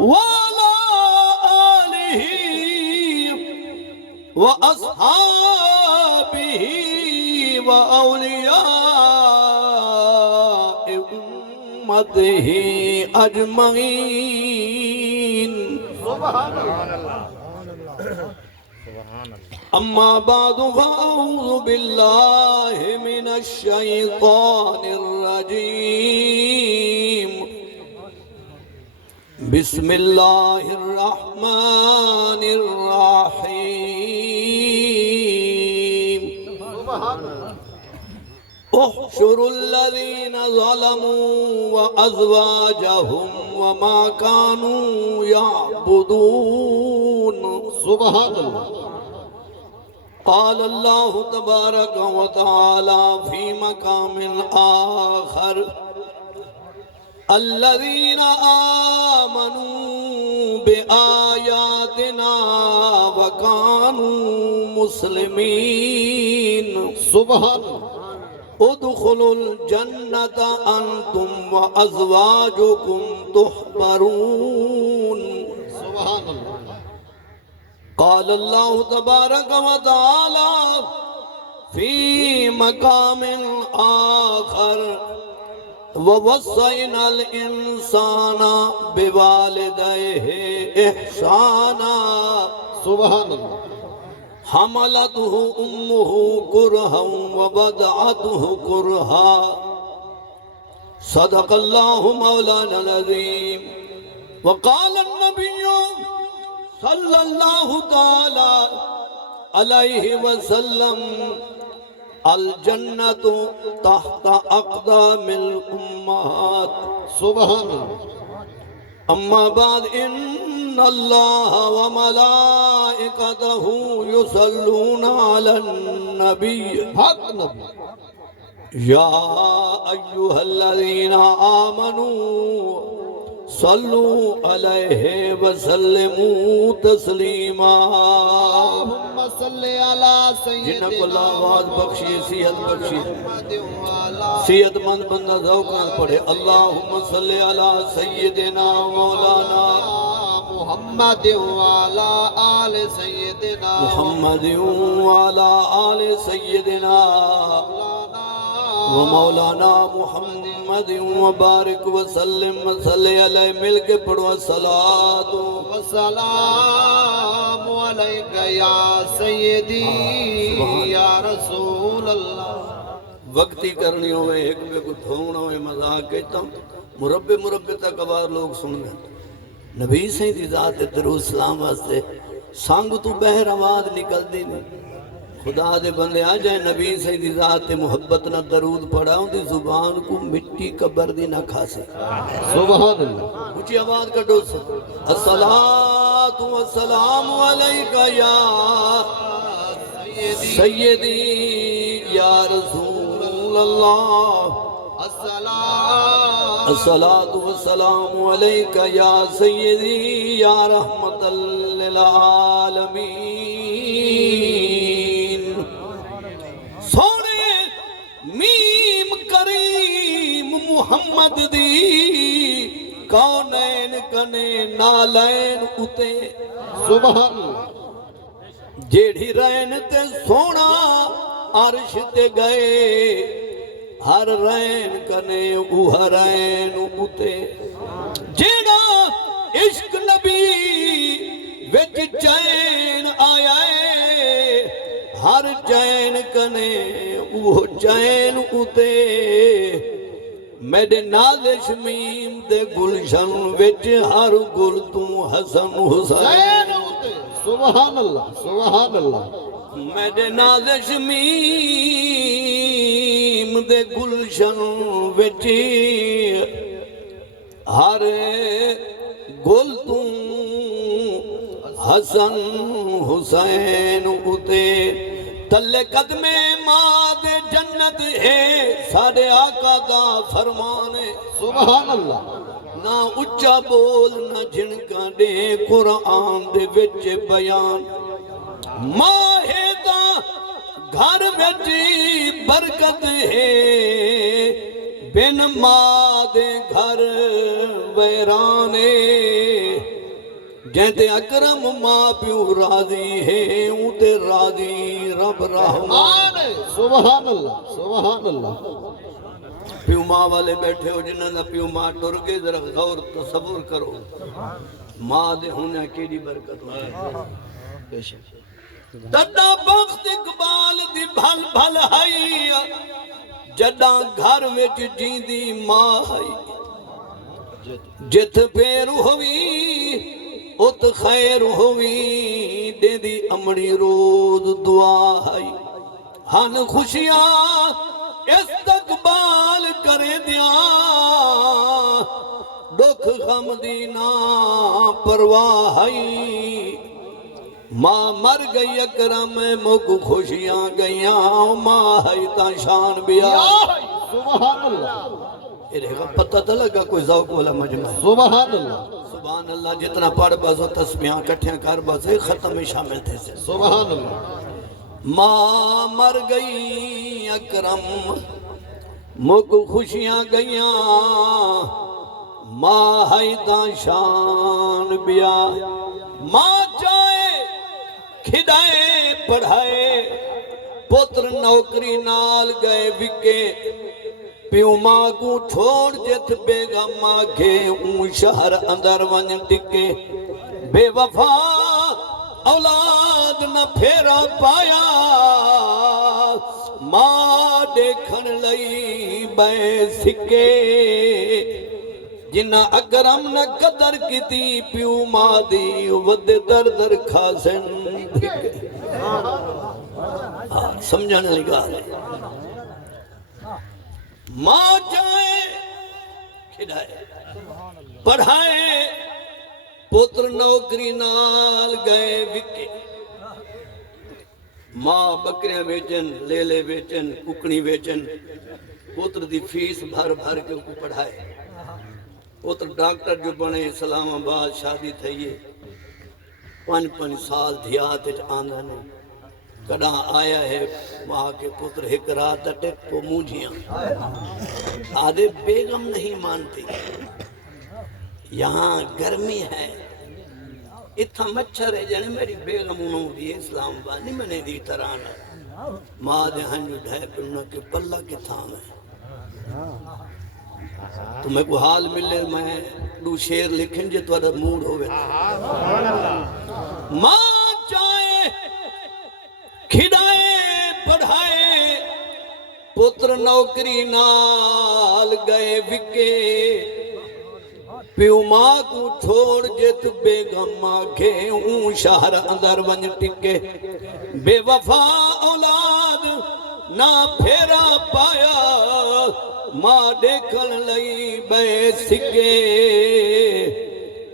وعلى آله وأصحابه وأولياء أمته أجمعين. سبحان الله. أما بعد فأعوذ بالله من الشيطان الرجيم. بسم الله الرحمن الرحيم. احشروا الذين ظلموا وأزواجهم وما كانوا يعبدون. سبحان الله. قال الله تبارك وتعالى في مقام آخر: الذين آمنوا بآياتنا وكانوا مسلمين. سبحان الله. ادخلوا الجنة أنتم وأزواجكم تحبرون. سبحان الله. قال الله تبارك وتعالى في مقام آخر: ووصينا الإنسان بوالديه إحسانا. سبحان الله. حملته أمه كرها ووضعته كرها. صدق الله مولانا العظيم. وقال النبي صلی اللہ تعالی علیہ وسلم: الجنت تحت اقدام الامہات. سبحان اللہ. اما بعد ان اللہ وملائکتہ یصلون علی النبی. حق نبی. یا ایہا الذین آمنوا صلو علیہ وسلموا تسلیما. اللہم صلی علی سیدنا. جنہ کو اللہ آواز بخشی، صحت بخشی، صحت مند بندہ ذوقان پڑھے. اللہم صلی علی سیدنا مولانا محمد وعلا آل سیدنا محمد وعلا آل سیدنا ومولانا محمد وبارک وسلم وصلی علیہ. مل کے پڑھو: الصلاۃ والسلام علیک یا سیدی یا رسول اللہ. وقتی کرنی ہوئے ایک میں کو دھونا ہوئے مذاق کہتا ہوں. مربع تک آواز لوگ سن گئے. نبی سے دی ذات درود سلام واسطے سانگ تو بہر آواز نکل دی نہیں. خدا دے بندے آ جائے نبی سے دی ذات محبت نہ درود پڑھا ہوں دی زبان کو مٹی قبر دی نہ کھا سے. سبحان اللہ. اونچی آواز کٹو سے: الصلاۃ والسلام علیک یا سیدی یا رسول اللہ. الصلاۃ والسلام علیک یا سیدی یا رحمت للعالمین. سونے میم کریم محمد دی کونین کنے نالین اتے. سبحان اللہ. جیڑی رین تے سونا عرش تے گئے، ہر رین کنے اوہ رین اتے. جیڑا عشق نبی وچ چین آیا ہے، ہر چین کنے اوہ چین اتے. میرے نازش میم دے گلشن وچ ہر گل تو حسن حسین اتے. سبحان اللہ. سبحان اللہ. میرے نازش میم دے گلشن وچ ہر گل تو حسن حسین اتے. تلے قدم ماں دے جنت ہے سارے آقا دا فرمانے. سبحان اللہ. نہ اچھا بول نہ جھنکا دے قرآن دے وچ بیان. ماہے دا گھر وچ برکت ہے بن ماں دے گھر ویرانے. جہتے اکرم ماں پیو راضی ہے اون تے راضی رب رحمان سبحان اللہ سبحان اللہ پیو ماں والے بیٹھے ہو جنہاں دا پیو ماں ٹر گئے ذرا غور تصور کرو ماں دے ہونے کیڑی برکت ہوئے تڈا بخت اقبال دی بھل بھل ہائی جڈا گھر وچ جیندی ماں ہائی جت پیر ہوئی ات خیر ہوئی دے دی امڑی روز دعا ہائی ہن خوشیاں استقبال کرے دیا دکھ غم دی نا پرواہ ہائی ماں مر گئی اکرم مک خوشیاں گئیاں ماں ہائی تا شان بیا سبحان اللہ یہ رہے گا پتہ تا لگا کوئی ذوق والا مجمع ہے سبحان اللہ سبحان اللہ جتنا پڑھ بازو تسبیحاں کٹھیاں کر بازو ختم میں شامل تھے سے سبحان اللہ ماں مر گئی اکرم مک خوشیاں گئیاں ماں ہائی تا شان بیا ماں چاہے کھدائے پڑھائے پتر نوکری نال گئے وکے پیو ماں کو چھوڑ جت بیگم آگے اون شہر اندر ون ٹکے بے وفا اولاد نہ پھیرا پایا ماں دیکھن لئی بے سکے جنہ اکرم نہ قدر کیتی پیو ماں دی ود در در کھاسن دکھے سمجھانے لگا ہے ماں چاہے کھدائے پڑھائے پتر نوکری نال گئے وکے ماں بکریاں بیچن لیلے بیچن ککڑی بیچن پتر دی فیس بھر بھر کے کو پڑھائے پتر ڈاکٹر جو بنے اسلام آباد شادی تھئیے 5 سال دھیات آندھا نہیں کڑا آیا ہے وہاں کے پتر ایک رات ٹک کو مونجھیاں آدھے بیگم نہیں مانتی یہاں گرمی ہے اتھا مچھر ہے جانے میری بیگم انہوں دی اسلام بانی میں نے دی ترانا ماں دے ہنجو ڈھائے پر انہوں کے پلہ کے تھام ہے تمہیں کو حال ملے میں دو شیر لکھیں جے تو ادھا موڈ ہوئے ماں چاہے کھڑائے پڑھائے پتر نوکری نال گئے وکے پیو ماں کو چھوڑ جت بیگم آگے اون شہر اندر ون ٹکے بے وفا اولاد نہ پھیرا پایا ماں دیکھن لئی بے سکے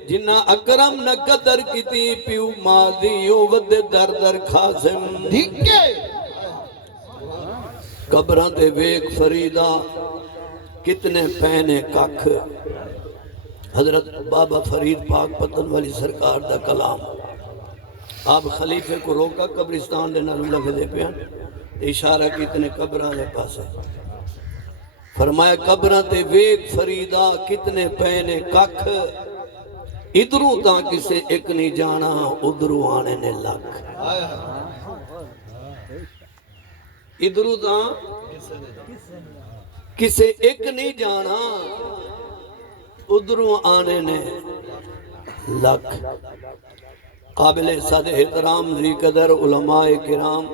جنہ اکرم نہ قدر کیتی پیو ماں دیو ود در در کھاسن دھکے قبران تے ویک فریدہ کتنے پہنے ککھ حضرت بابا فرید پاک پتن والی سرکار دا کلام آپ خلیفے کو روکا قبرستان دے نالو لگے دے پیان اشارہ کتنے قبران دے پاس ہے فرمایا قبران تے ویک فریدہ کتنے پہنے ککھ ادھروں تاں کسے ایک نہیں جانا ادھروں آنے نے لکھ ادھروں تاں کسے ایک نہیں جانا ادھروں آنے نے لکھ قابل صد احترام ذی قدر علماء کرام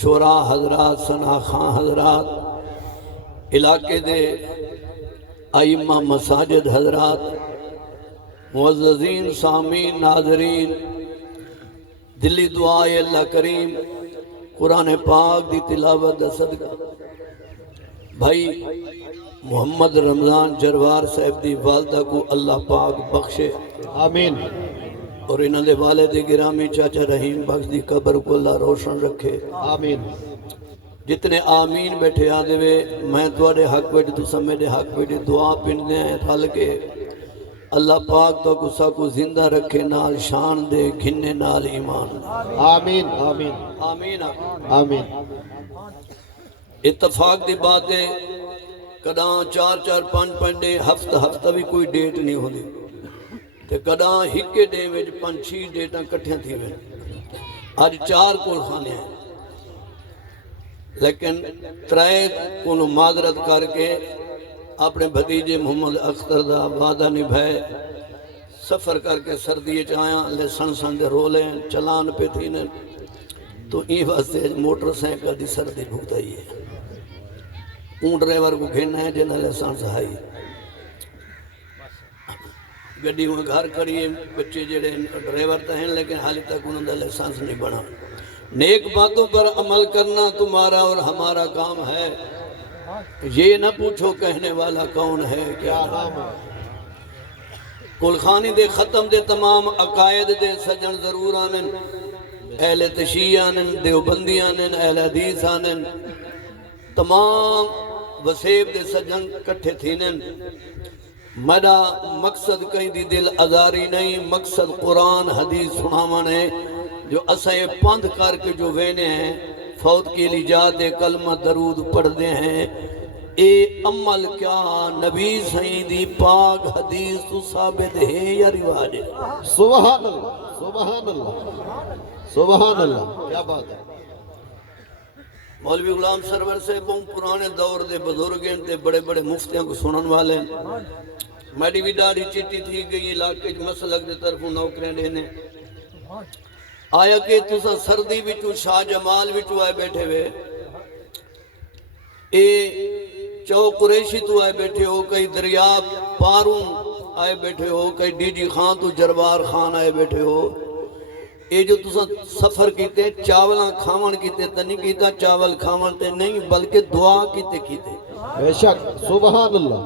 شورا حضرات ثنا خان حضرات علاقے دے ائمہ مساجد حضرات معززین سامین ناظرین دلی دعائے اللہ کریم قرآن پاک دی تلاوت دا صدقہ بھائی محمد رمضان جروار صاحب دی والدہ کو اللہ پاک بخشے آمین اور انہوں دے والد گرامی چاچا رحیم بخش دی قبر کو اللہ روشن رکھے آمین جتنے آمین بیٹھے آدھے وے میں توڑے حق بیٹھے تو سمیدے حق بیٹھے دعا پندے ہیں رل کے اللہ پاک تو کسا کو زندہ رکھے نال شان دے گھننے نال ایمان آمین آمین آمین آمین اتفاق دی باتیں کداں 4-4 5 ڈے ہفتہ بھی کوئی ڈیٹ نہیں ہوتی تے کداں ہکے ڈے وچ 5-6 ڈیٹاں کٹھیاں تھی وین اج 4 کول خانے ہیں لیکن ترائے کو معذرت کر کے اپنے بھتیجے محمد اختر دا وعدہ نبھائے سفر کر کے سردی چاہیاں لے سن دے رولے چلان پہ تھی نے تو این واسطے موٹر سائیکل دی سردی بھگتائی ہے اون ڈرائیور کو گھننا ہے جنہا لیسانس آئی گڈی میں گھر کری بچے جڑے ڈرائیور تو ہیں لیکن حالی تک انہوں نے لیسانس نہیں بنا نیک باتوں پر عمل کرنا تمہارا اور ہمارا کام ہے یہ نہ پوچھو کہنے والا کون ہے کیا نام ہے کلخانی دے ختم دے تمام عقائد دے سجن ضرور آنن اہل تشیع آنن دیوبندی آنن اہل حدیث آنن تمام وسیب دے سجن کٹھے تھینن میرا مقصد کہیں دی دل ازاری نہیں مقصد قرآن حدیث سناون ہے جو اسے پند کر کے جو وینے ہیں فوت کی لیجات کلمہ درود پڑھ دے ہیں اے عمل کیا نبی سیدی پاک حدیث تو ثابت ہے یا رواج ہے سبحان اللہ سبحان اللہ سبحان اللہ کیا بات ہے مولوی غلام سرور سے بہت پرانے دور دے بزرگیں تے بڑے بڑے مفتیاں کو سنن والے میری بھی داڑھی چٹی تھی گئی علاقے مسلک دے طرف نوکریں لینے آیا کہ تسا سردی بچو شاہ جمال بچو آئے بیٹھے ہوئے اے چو قریشی تو آئے بیٹھے ہو کئی دریاب پاروں آئے بیٹھے ہو کئی ڈی جی خان تو جربار خان آئے بیٹھے ہو اے جو تسا سفر کیتے چاولاں کھاون کیتے تا نہیں کیتا چاول کھاون تے نہیں بلکہ دعا کیتے کیتے بے شک سبحان اللہ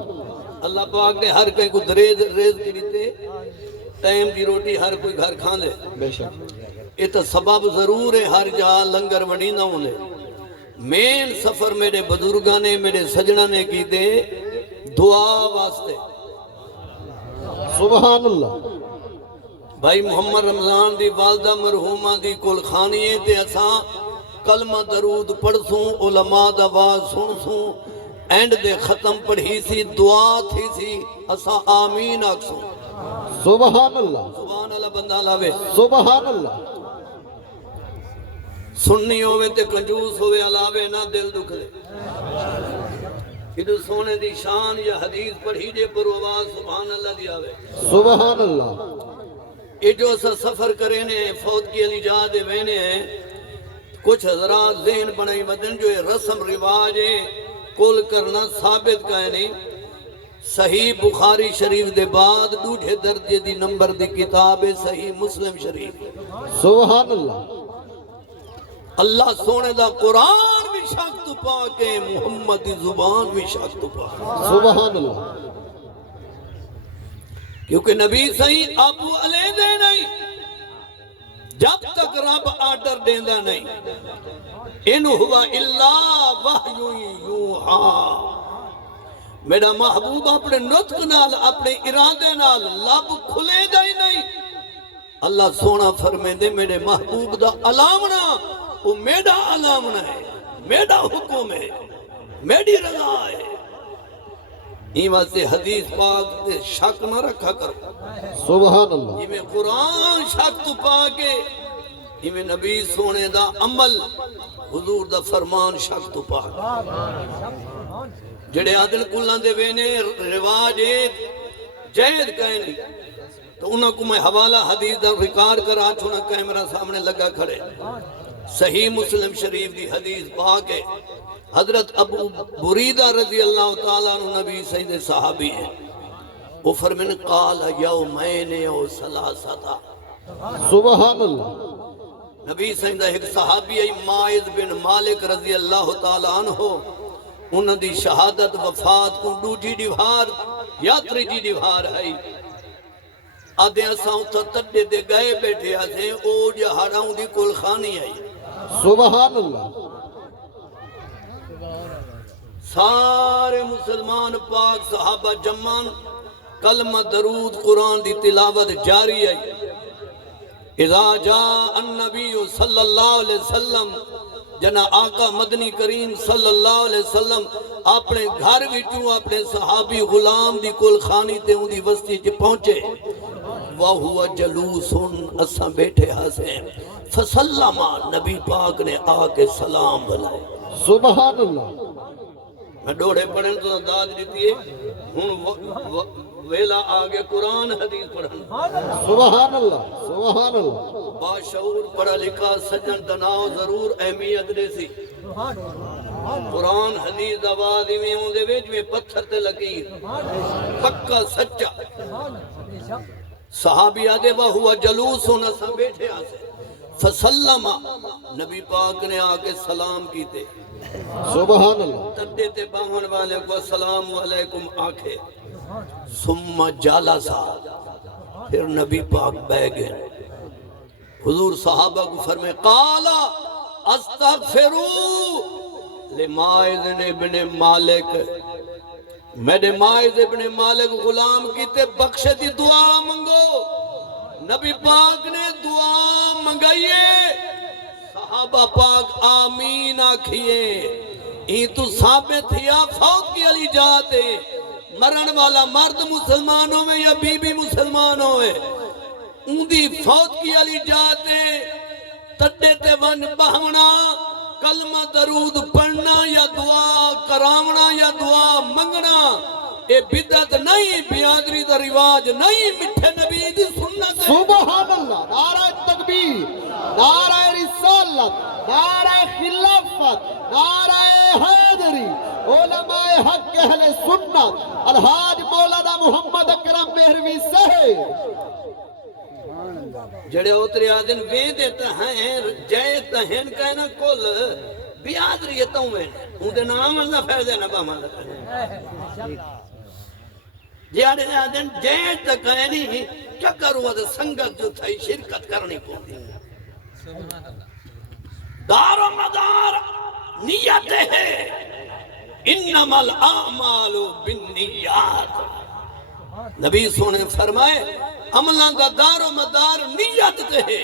اللہ پاک نے ہر کہیں کو دریز ریز کیتے ٹائم دی روٹی ہر کوئی گھر کھان لے بے شک یہ تو سبب ضرور ہے ہر جا لنگر وڑی نہ ہونے مین سفر میرے بزرگاں نے میرے سجنہ نے کی دے دعا واسطے سبحان اللہ بھائی محمد رمضان دی والدہ مرحومہ دی کل خانیے تے اساں کلمہ درود پڑھ سوں علماء دا باز سن سوں اینڈ دے ختم پڑھی سی دعا تھی سی اساں آمین آکسوں سبحان اللہ سبحان اللہ بندہ لاوے سبحان اللہ سننی ہوئے تے کنجوس ہوئے علاوے نہ دل دکھ دے ادھو سونے دی شان یا حدیث پڑھی جے پر آواز سبحان اللہ دی آوے سبحان اللہ یہ جو اسا سفر کرینے ہیں فوت کی علی جا دے وینے ہیں کچھ حضرات ذہن بنائی مدن جو یہ رسم رواج ہے کل کرنا ثابت کہنے صحیح بخاری شریف دے بعد دوجھے درجے دی نمبر دی کتاب صحیح مسلم شریف سبحان اللہ اللہ سونے دا قرآن بھی شاکت پاکے محمد دی زبان بھی شاکت پاکے سبحان اللہ کیونکہ نبی صحیح ابو علیہ دے نہیں جب تک رب آرڈر دیندہ نہیں ان ہوا اللہ وحی یوحا میرا محبوب اپنے نطق نال اپنے ارادے نال لب کھلے گا ہی نہیں اللہ سونا فرمے دے میرے محبوب دا علامنا وہ میرا علامنا ہے میرا حکم ہے میری رضا ہے این واسطے حدیث پاک تے شک نہ رکھا کرو سبحان اللہ یہ میں قرآن شک تو پاکے یہ میں نبی سونے دا عمل حضور دا فرمان شک تو پاک جڑے عادل کلان دے وینے رواج جہد کہنی تو انہوں کو میں حوالہ حدیث دا ریکارڈ کرا چھونا کیمرہ سامنے لگا کھڑے صحیح مسلم شریف دی حدیث پاک ہے حضرت ابو بریدہ رضی اللہ تعالیٰ عنہ نبی سید صحابی ہیں وہ فرمین قال یومین او ثلاثہ سبحان اللہ نبی سید ایک صحابی ہے مائز بن مالک رضی اللہ تعالیٰ عنہ انہوں دی شہادت وفات کو دوجی دیوار یا تریجی دیوار ہے آدھے اساں تا تڈے دے گئے بیٹھے آسیں او جہاراں دی کل خانی ہے سبحان اللہ سارے مسلمان پاک صحابہ جمان کلمہ درود قرآن دی تلاوت جاری ہے اذا جاء النبی صلی اللہ علیہ وسلم جنا آقا مدنی کریم صلی اللہ علیہ وسلم اپنے گھر وچوں اپنے صحابی غلام دی کل خانی تے ان دی وسطی چ پہنچے وَهُوَ جَلُوسٌ اساں بیٹھے ہاسیں فسلم نبی پاک نے آ کے سلام بلائے سبحان اللہ میں ڈوڑے پڑھیں تو داد دیتی ہے ہن ویلا آگے قرآن حدیث پڑھن سبحان اللہ سبحان اللہ باشعور پڑھا لکھا سجن تناؤ ضرور اہمیت دے سی قرآن حدیث آواز میں ہوں دے ویج میں پتھر تے لکیر پکا سچا صحابی آدھے وَهُوَ جَلُوسٌ اساں بیٹھے آسے فسلم نبی پاک نے آکے سلام کیتے سبحان اللہ تڈے تے باہن والے کو السلام علیکم آکھے ثم جالسا پھر نبی پاک بہ گئے حضور صحابہ کو فرمائے قالا استغفرو لمائز ابن مالک میرے مائز ابن مالک غلام کیتے بخش دی دعا منگو نبی پاک نے دعا منگائیے صحابہ پاک آمین آکھئے یہ تو ثابت ہیا فوت کی علی جاتے مرن والا مرد مسلمان ہوئے یا بی بی مسلمان ہوئے ان دی فوت کی علی جاتے تڈے تے ون بہونا کلمہ درود پڑھنا یا دعا کراونا یا دعا منگنا اے بدعت نہیں بیادری دا رواج نہیں مٹھے نبی دی سنت سبحان اللہ نعرہ تکبیر نعرہ رسالت نعرہ خلافت نعرہ حیدری علماء حق اہل سنت الحاج مولانا محمد اکرم مہروی صاحب جڑے اترے آدن ویدے تہین جائے تہین کہنا کل بیادری تاؤں ان دے نام اللہ فیضے نبا مالا جڑے آدن جائے تہینی کیا کرو آدھے سنگت جو تھائی شرکت کرنی پوندی دار و مدار نیت ہے انما الاعمال بالنیات نبی سونے فرمائے عملان دا دار و مدار نیت تے ہے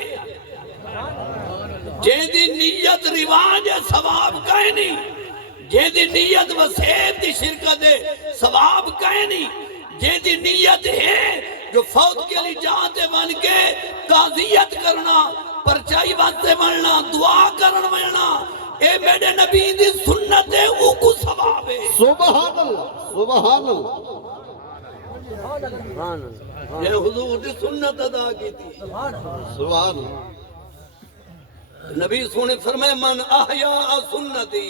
جے دی نیت رواج ہے ثواب کہیں نہیں جے دی نیت وسیعت دی شرکت ہے ثواب کہیں نہیں جے دی نیت ہے جو فوت کے لیے جاتے بن کے تعزیت کرنا پرچائی بانتے بننا دعا کرنا بننا اے میرے نبی دی سنت ہے وہ کو ثواب ہے سبحان اللہ سبحان اللہ یہ حضور دی سنت ادا کی تھی سبحان اللہ نبی سونے فرمائے من احیاء سنتی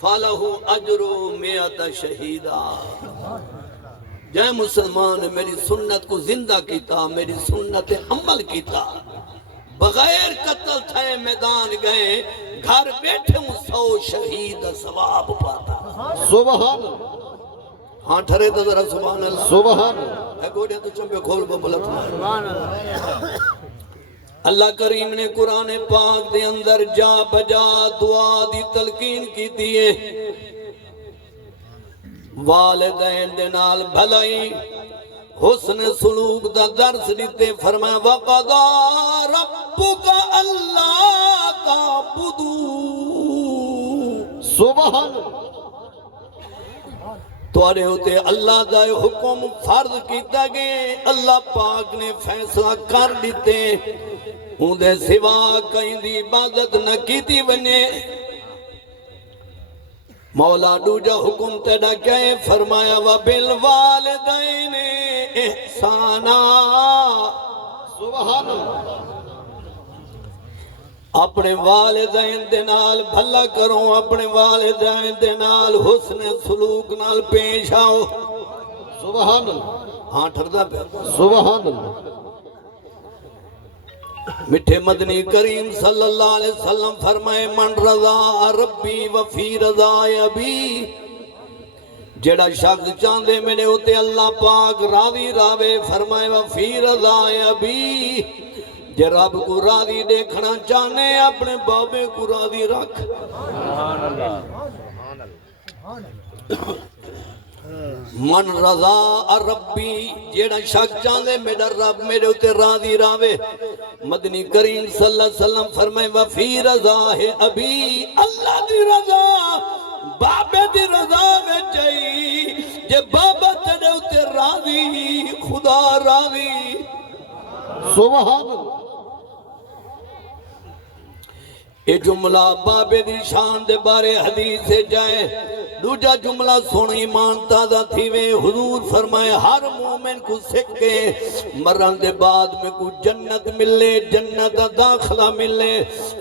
فالہو اجر میت شہیدہ جائے مسلمان میری سنت کو زندہ کیتا میری سنت عمل کیتا بغیر قتل تھے میدان گئے گھر بیٹھے ہوں 100 شہید ثواب پاتا سبحان اللہ ہاں ٹھرے تو ذرا سبحان اللہ سبحان اللہ اے گوڑے تو چمپے کھول کو بلت سبحان اللہ اللہ کریم نے قرآن پاک دے اندر جا بجا دعا دی تلقین کی دیئے والدین دے نال بھلائی حسن سلوک دا درس دیتے فرمایا وَقَضَى رَبُّكَ أَلَّا تَعْبُدُوا سبحان اللہ توارے ہوتے اللہ دا حکم فرض کیتا گئے اللہ پاک نے فیصلہ کر دیتے ہوں دے سوا کہیں دی عبادت نہ کیتی بنے مولا دوجا حکم تیڑا کہے فرمایا وَبِالْوَالِدَيْنِ احسانا سبحان اللہ اپنے والدین دے نال بھلا کرو اپنے والدین دے نال حسن سلوک نال پیش آؤ سبحان اللہ ہاں ٹھردہ پہ سبحان اللہ مٹھے مدنی کریم صلی اللہ علیہ وسلم فرمائے من رضا ربی وفی رضا ابی جڑا شخص چاندے میرے ہوتے اللہ پاک راضی راوے فرمائے وفی رضا ابی جے رب کو راضی دیکھنا چاہنے اپنے بابے کو راضی رکھ من رضا ربی جیڑا شخص چاندے میرا رب میرے ہوتے راضی راوے مدنی کریم صلی اللہ علیہ وسلم فرمائے وفی رضا ہے ابھی اللہ دی رضا بابے دی رضا میں چاہی جے بابا تیرے اتے راضی خدا راضی سبحان اللہ اے جملہ بابے دی شان دے بارے حدیث سے جائے دوجا جملہ سن ایمان تازہ تھی میں حضور فرمائے ہر مومن کو سکھے مرن دے بعد میں کو جنت ملے جنت داخلہ ملے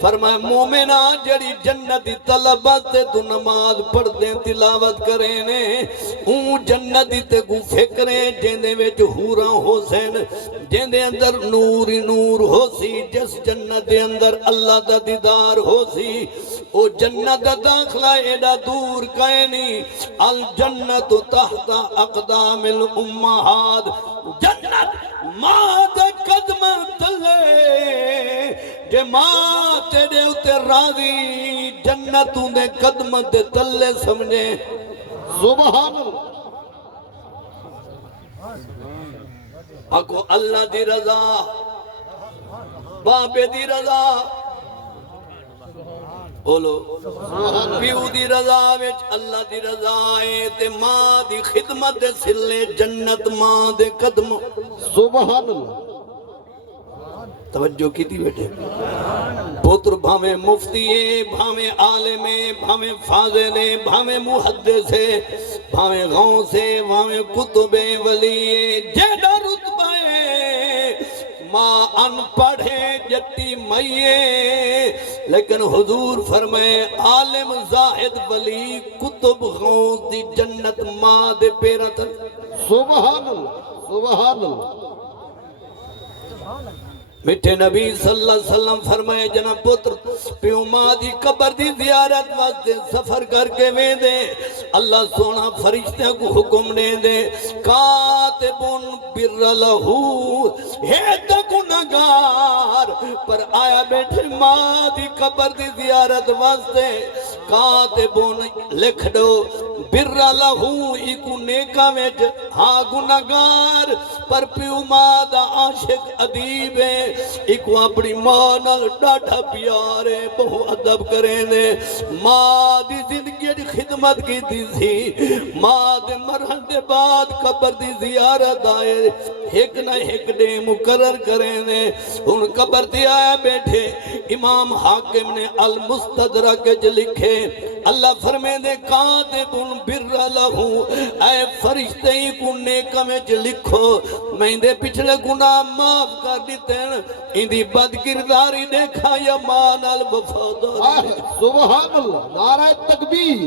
فرمائے مومنہ جڑی جنت طلبت تے تو نماز پڑھ دیں تلاوت کریں نے اون جنت تے کو فکریں جیندے وچ حوراں ہو سین جیندے اندر نور ہی نور ہو سی جس جنت دے اندر اللہ دا دیدار ہو سی او جنت داخلہ ایڈا دور کائنی الجنت تحت اقدام الامہات جنت ماں دے قدم تلے جے ماں تیرے اتے راضی جنتوں دے قدم دے تلے سمجھے سبحان اللہ اکو اللہ دی رضا بابے دی رضا بولو پیو دی رضا وچ اللہ دی رضا آئے تے ماں دی خدمت دے سلے جنت ماں دے قدم سبحان اللہ توجہ کی تھی بیٹھے پوتر بھامے مفتی بھامے عالم بھامے فاضل بھامے محدث بھامے غوث بھامے کتب ولی جیڑا رتبہ ماں ان پڑھے جتی مئیے لیکن حضور فرمائے عالم زاہد ولی کتب غوث دی جنت ماں دے پیرت سبحان اللہ سبحان اللہ میٹھے نبی صلی اللہ علیہ وسلم فرمائے جناب پتر پیو ماں دی قبر دی زیارت واسطے سفر کر کے وے دے اللہ سونا فرشتہ کو حکم دے دے کاتبن بر لہو ہے تا گناہگار پر آیا بیٹھے ماں دی قبر دی زیارت واسطے کاتبن لکھ دو بر لہو ایکو نیکا ویچ ہاں گناہگار پر پیو ماں دا عاشق ادیب ہے ایکو اپنی ماں نال ڈاٹا پیارے بہو ادب کریں دے ماں دی زندگی دی خدمت کی دی سی ماں دے مرحل دے بعد قبر دی زیارت آئے ایک نہ ایک دے مقرر کریں دے ان قبر دی آیا بیٹھے امام حاکم نے المستدرک جو لکھے اللہ فرمے دے کاتبن بر لہو اے فرشتے ہی کو نیکہ میں جو لکھو میں دے پچھلے گناہ معاف کر دیتے ہیں اندھی بدکرداری دیکھا یا مانال وفاداری سبحان اللہ نعرہ تکبیر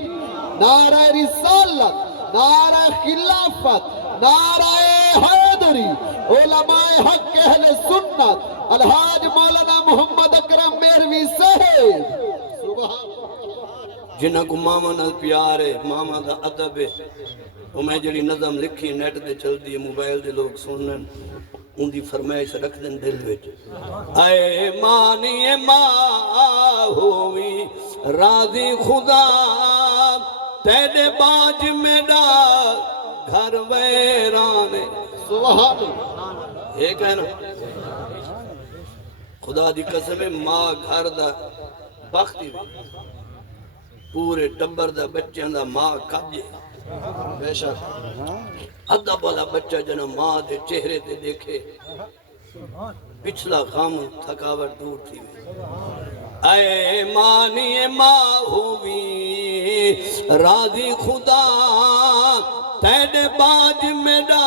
نعرہ رسالت نعرہ خلافت نعرہ حیدری علماء حق اہل سنت الحاج مولانا محمد اکرم میروی صاحب سبحان اللہ جنہ کو ماما نال پیار ہے ماما دا ادب ہے وہ میں جڑی نظم لکھی نیٹ دے چل دی موبائل دے لوگ سنن ان دی فرمائش رکھ دن دل وچ اے مانی ماں ہوئی راضی خدا تیرے باج میرا گھر ویرانے سبحان اللہ ایک ہے نا خدا دی قسم ہے ماں گھر دا بختی بھی پورے ٹبر دا بچیاں دا ماں قبضے بے شک ادب والا بچہ جنہ ماں دے چہرے تے دیکھے پچھلا غم تھکاوٹ دور تھی اے مانی ماں ہوئی راضی خدا تیرے باج میرا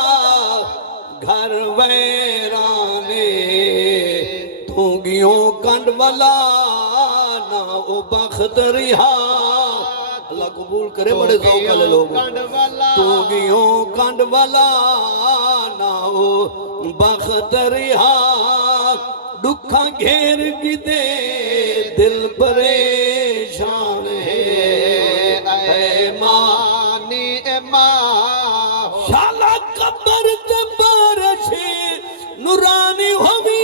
گھر ویرانے تو گیوں کنڈ والا نہ او بخت رہا اللہ قبول کرے بڑے ذوق والے لوگ تو گیوں کنڈ والا نہ او بخت رہا دکھا گھیر کی دے دل پریشان ہے اے مانی ماں شالا قبر تے بارشے نورانی ہوئی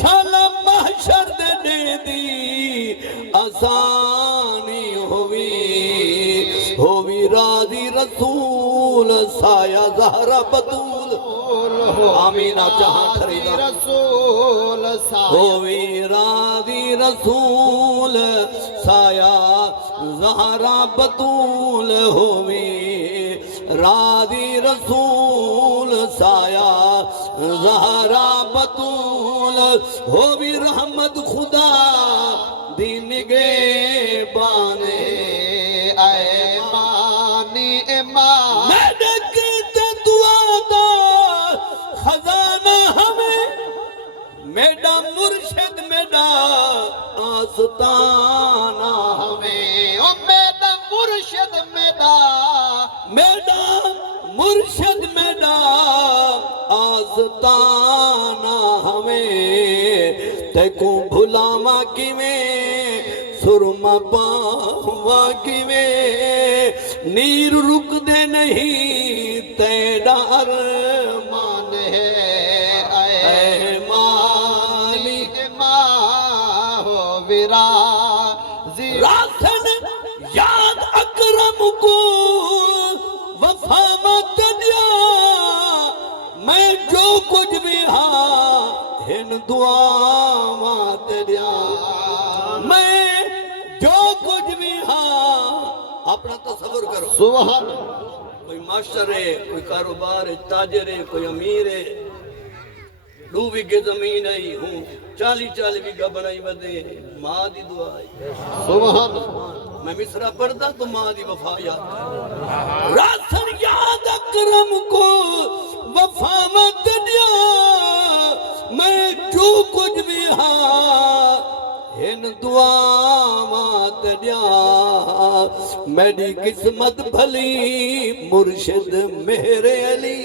شالا محشر دے دی آسانی ہوئی راضی رسول سایہ زہرہ بطول آمینہ جہاں خریدا رسول ہوئی راضی رسول سایہ زہرا بطول ہووی راضی رسول سایہ زہرا بطول ہووی رحمت خدا دی نگے بانے اے مانی ایمان میں ڈکتے دعا دا خزانہ ہمیں میڈا مرشد میڈا آستانہ ہمیں او میرا مرشد میرا میڈا مرشد میڈا آستانہ ہمیں تے کو بھلاواں کیویں سرما پاواں کیویں نیر رک دے نہیں تیرا ارمان ہے اے مالی ماں ہو وراضی راسن یاد اکرم کو وفا مت دیا میں جو کچھ بھی ہاں ہن دعا مت دیا میں جو کچھ بھی ہاں اپنا تصور کرو سبحان کوئی معاشر ہے کوئی کاروبار ہے تاجر ہے کوئی امیر ہے 2 بیگھے زمین آئی ہوں 40 بیگھا بنائی ودے ماں دی دعا ہے سبحان میں مصرع پڑھتا تو ماں دی وفا یاد راسن یاد اکرم کو وفا مت دیا میں جو کچھ بھی ہاں ہن دعا مات دیا میری قسمت بھلی مرشد میرے علی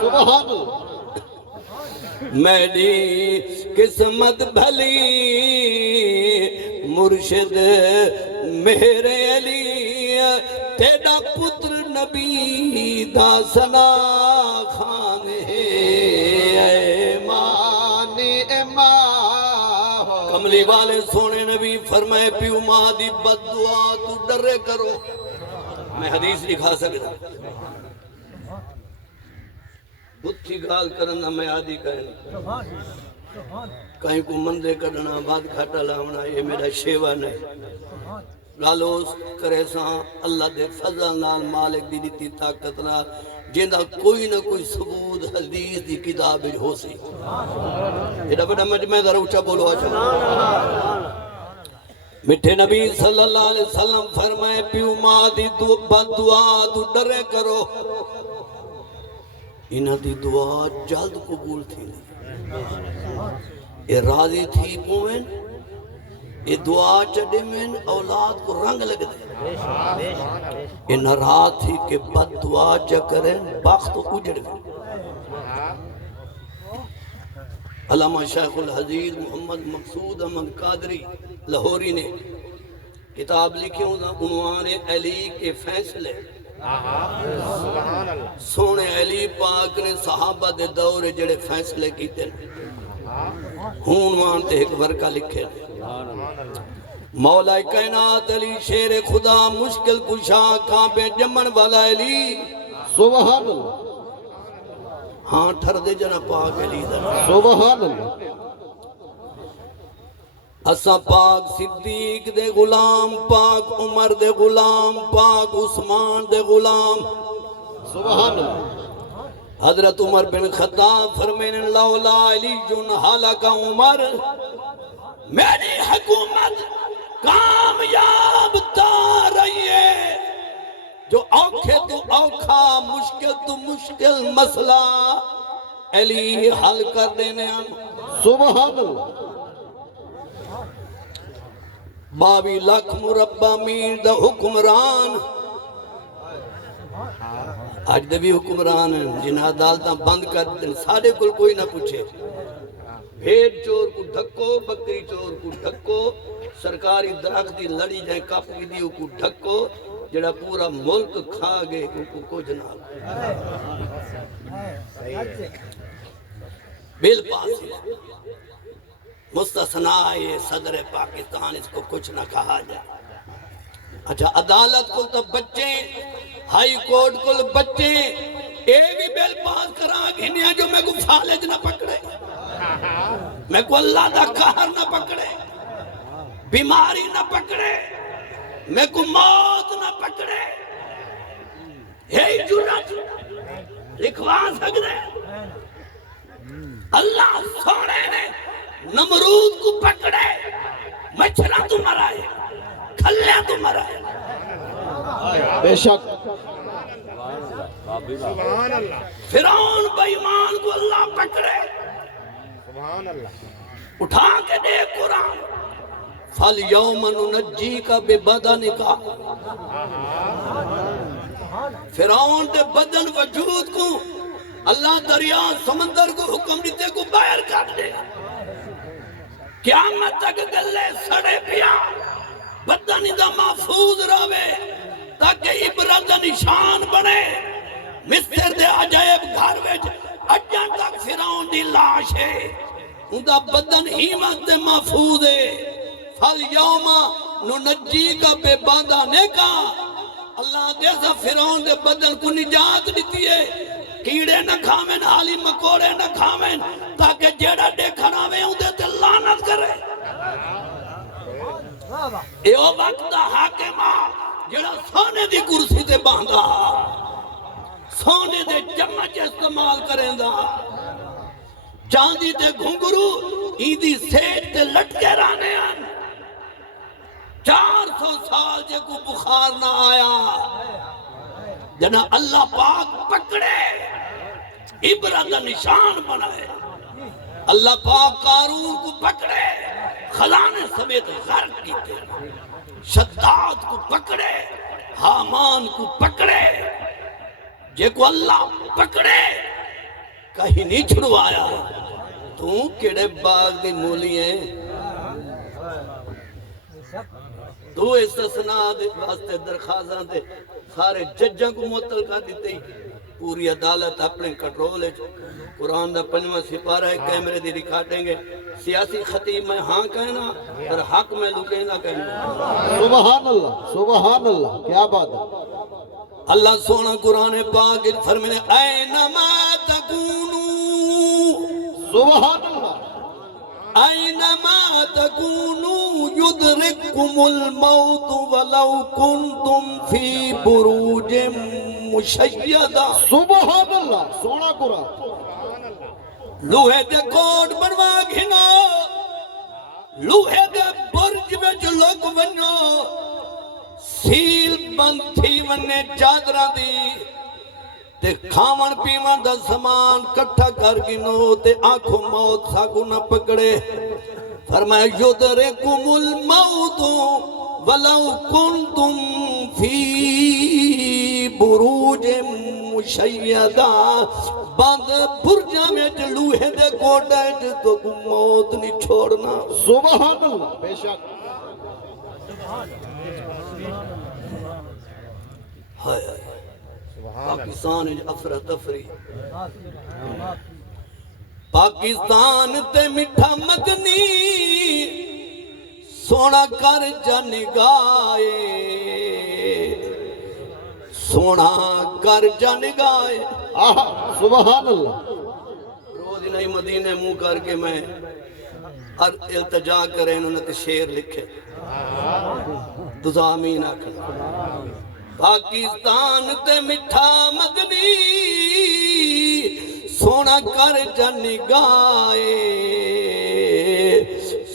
سبحان میری قسمت بھلی مرشد میرے علی تیرا پتر نبی دا ثنا خان ہے اے مانی ماں ہو کملی والے سونے نبی فرمائے پیو ماں دی بد دعا تو ڈرے کرو میں حدیث لکھا سکتا بھتھی گال کرنا میں آدھی کہنا کہیں کو مندے کرنا بات کھاٹا لاؤنا یہ میرا شیوہ نہیں لالوس کرے ساں اللہ دے فضل نال مالک دی دیتی طاقت نال جیندہ کوئی نہ کوئی ثبوت حدیث دی کتاب ہو سی یہ بڑا مجمع ذرا اچھا بولو اچھا میٹھے نبی صلی اللہ علیہ وسلم فرمائے پیو ماں دی بد دعا تو ڈرے کرو انہاں دی دعا جلد قبول تھی یہ راضی تھی پوین یہ دعا چڑے میں اولاد کو رنگ لگ دے یہ ناراض تھی کہ بد دعا چا کریں بخت اجڑ گئے علامہ شیخ الحدیث محمد مقصود احمد قادری لاہوری نے کتاب لکھی عنوان علی کے فیصلے سونے علی پاک نے صحابہ دے دور جڑے فیصلے کیتے عنوان تے ایک ورقہ لکھے مولا کائنات علی شیر خدا مشکل کشا کانپے جمن والا علی سبحان ہاں ٹھر دے جنا پاک علی دا سبحان اسا پاک صدیق دے غلام پاک عمر دے غلام پاک عثمان دے غلام سبحان حضرت عمر بن خطاب فرمین لولا علی جن حالک عمر میری حکومت کامیاب تا رہی ہے جو اوکھے تو اوکھا مشکل تو مشکل مسئلہ علی حل کر دینے سبحان 22 لاکھ مربع میل دا حکمران آج دے بھی حکمران ہیں جنہاں عدالتاں بند کر دیں سارے کل کوئی نہ پوچھے بھیڑ چور کو ڈھکو بکری چور کو ڈھکو سرکاری درخت دی لڑی جائیں کافی دیو کو ڈھکو جڑا پورا ملک کھا گئے کو جناب بل پاس مستثنائے صدر پاکستان اس کو کچھ نہ کہا جائے اچھا عدالت کو تو بچے ہائی کورٹ کو بچے اے بھی بل پاس کرا گھنیا جو میں کو فالج نہ پکڑے میں کو اللہ دا قہر نہ پکڑے بیماری نہ پکڑے میں کو موت نہ پکڑے ہے جرات لکھوا سکتے اللہ سونے نے نمرود کو پکڑے مچھرا تو مرائے کھلیا تو مرائے بے شک فرعون بے ایمان کو اللہ پکڑے اٹھا کے دے قرآن فَالْيَوْمَ نُنَجِّيكَ بِبَدَنِكَ فرعون دے بدن وجود کو اللہ دریا سمندر کو حکم دیتے کو باہر کر دے قیامت تک گلے سڑے پیا بدن دا محفوظ رہے تاکہ عبرت دا نشان بنے مصر دے عجائب گھر وچ اجاں تک فرعون دی لاش ہے ان دا بدن ہی مت محفوظ ہے فَالْيَوْمَ نُنَجِّيكَ بِبَدَنِكَ اللہ جیسا فرعون دے بدن کو نجات دیتی ہے کیڑے نہ کھامیں حالی مکوڑے نہ کھامیں تاکہ جیڑا دیکھنا میں اندے تے لعنت کرے اے او وقت دا حاکمہ جیڑا سونے دی کرسی تے باندھا سونے دے چمچ استعمال کریں دا چاندی تے گھنگرو ایدی سیٹ تے لٹکے رانے آن 400 سال جے کو بخار نہ آیا جنا اللہ پاک پکڑے عبرت دا نشان بنائے اللہ پاک قارون کو پکڑے خزانے سمیت غرق کیتے شداد کو پکڑے حامان کو پکڑے جے کو اللہ پکڑے کہیں نہیں چھڑوایا تو کیڑے باغ دی مولی ہیں تو استثناء دے واسطے درخواستاں دے سارے ججاں کو معطل کر دیتے ہی پوری عدالت اپنے کنٹرول ہے قرآن دا 5واں سپارہ ہے کیمرے دی ریکارڈنگ ہے سیاسی خطیب میں ہاں کہنا اور حق میں لکینا کہنا سبحان اللہ کیا بات ہے اللہ سونا قرآن پاک فرمانے اینما تکونو سبحان اللہ اینما تکونو یدرککم الموت ولو کنتم فی بروج مشیدہ سبحان اللہ سونا قرآن لوہے دے کوٹ بنوا گھنا لوہے دے برج میں جو لوگ بنو سیل بند تھی ونے چادرہ دی تے کھاون پیون دا سامان کٹھا کر گنو تے آنکھوں موت ساکو نہ پکڑے فرمایا یدرکم الموت ولو کنتم فی بروج مشیدہ بند برجہ میں لوہے دے کوٹا ہے تو کو موت نہیں چھوڑنا سبحان اللہ بے شک ہائے پاکستان افراتفری پاکستان تے میٹھا مدنی سونا کر جن گائے سونا کر جن گائے سبحان اللہ روز نہیں مدینے منہ کر کے میں التجا کریں انہوں نے شیر لکھے تزامین آکھن پاکستان تے مٹھا مدنی سونا کر جن گائے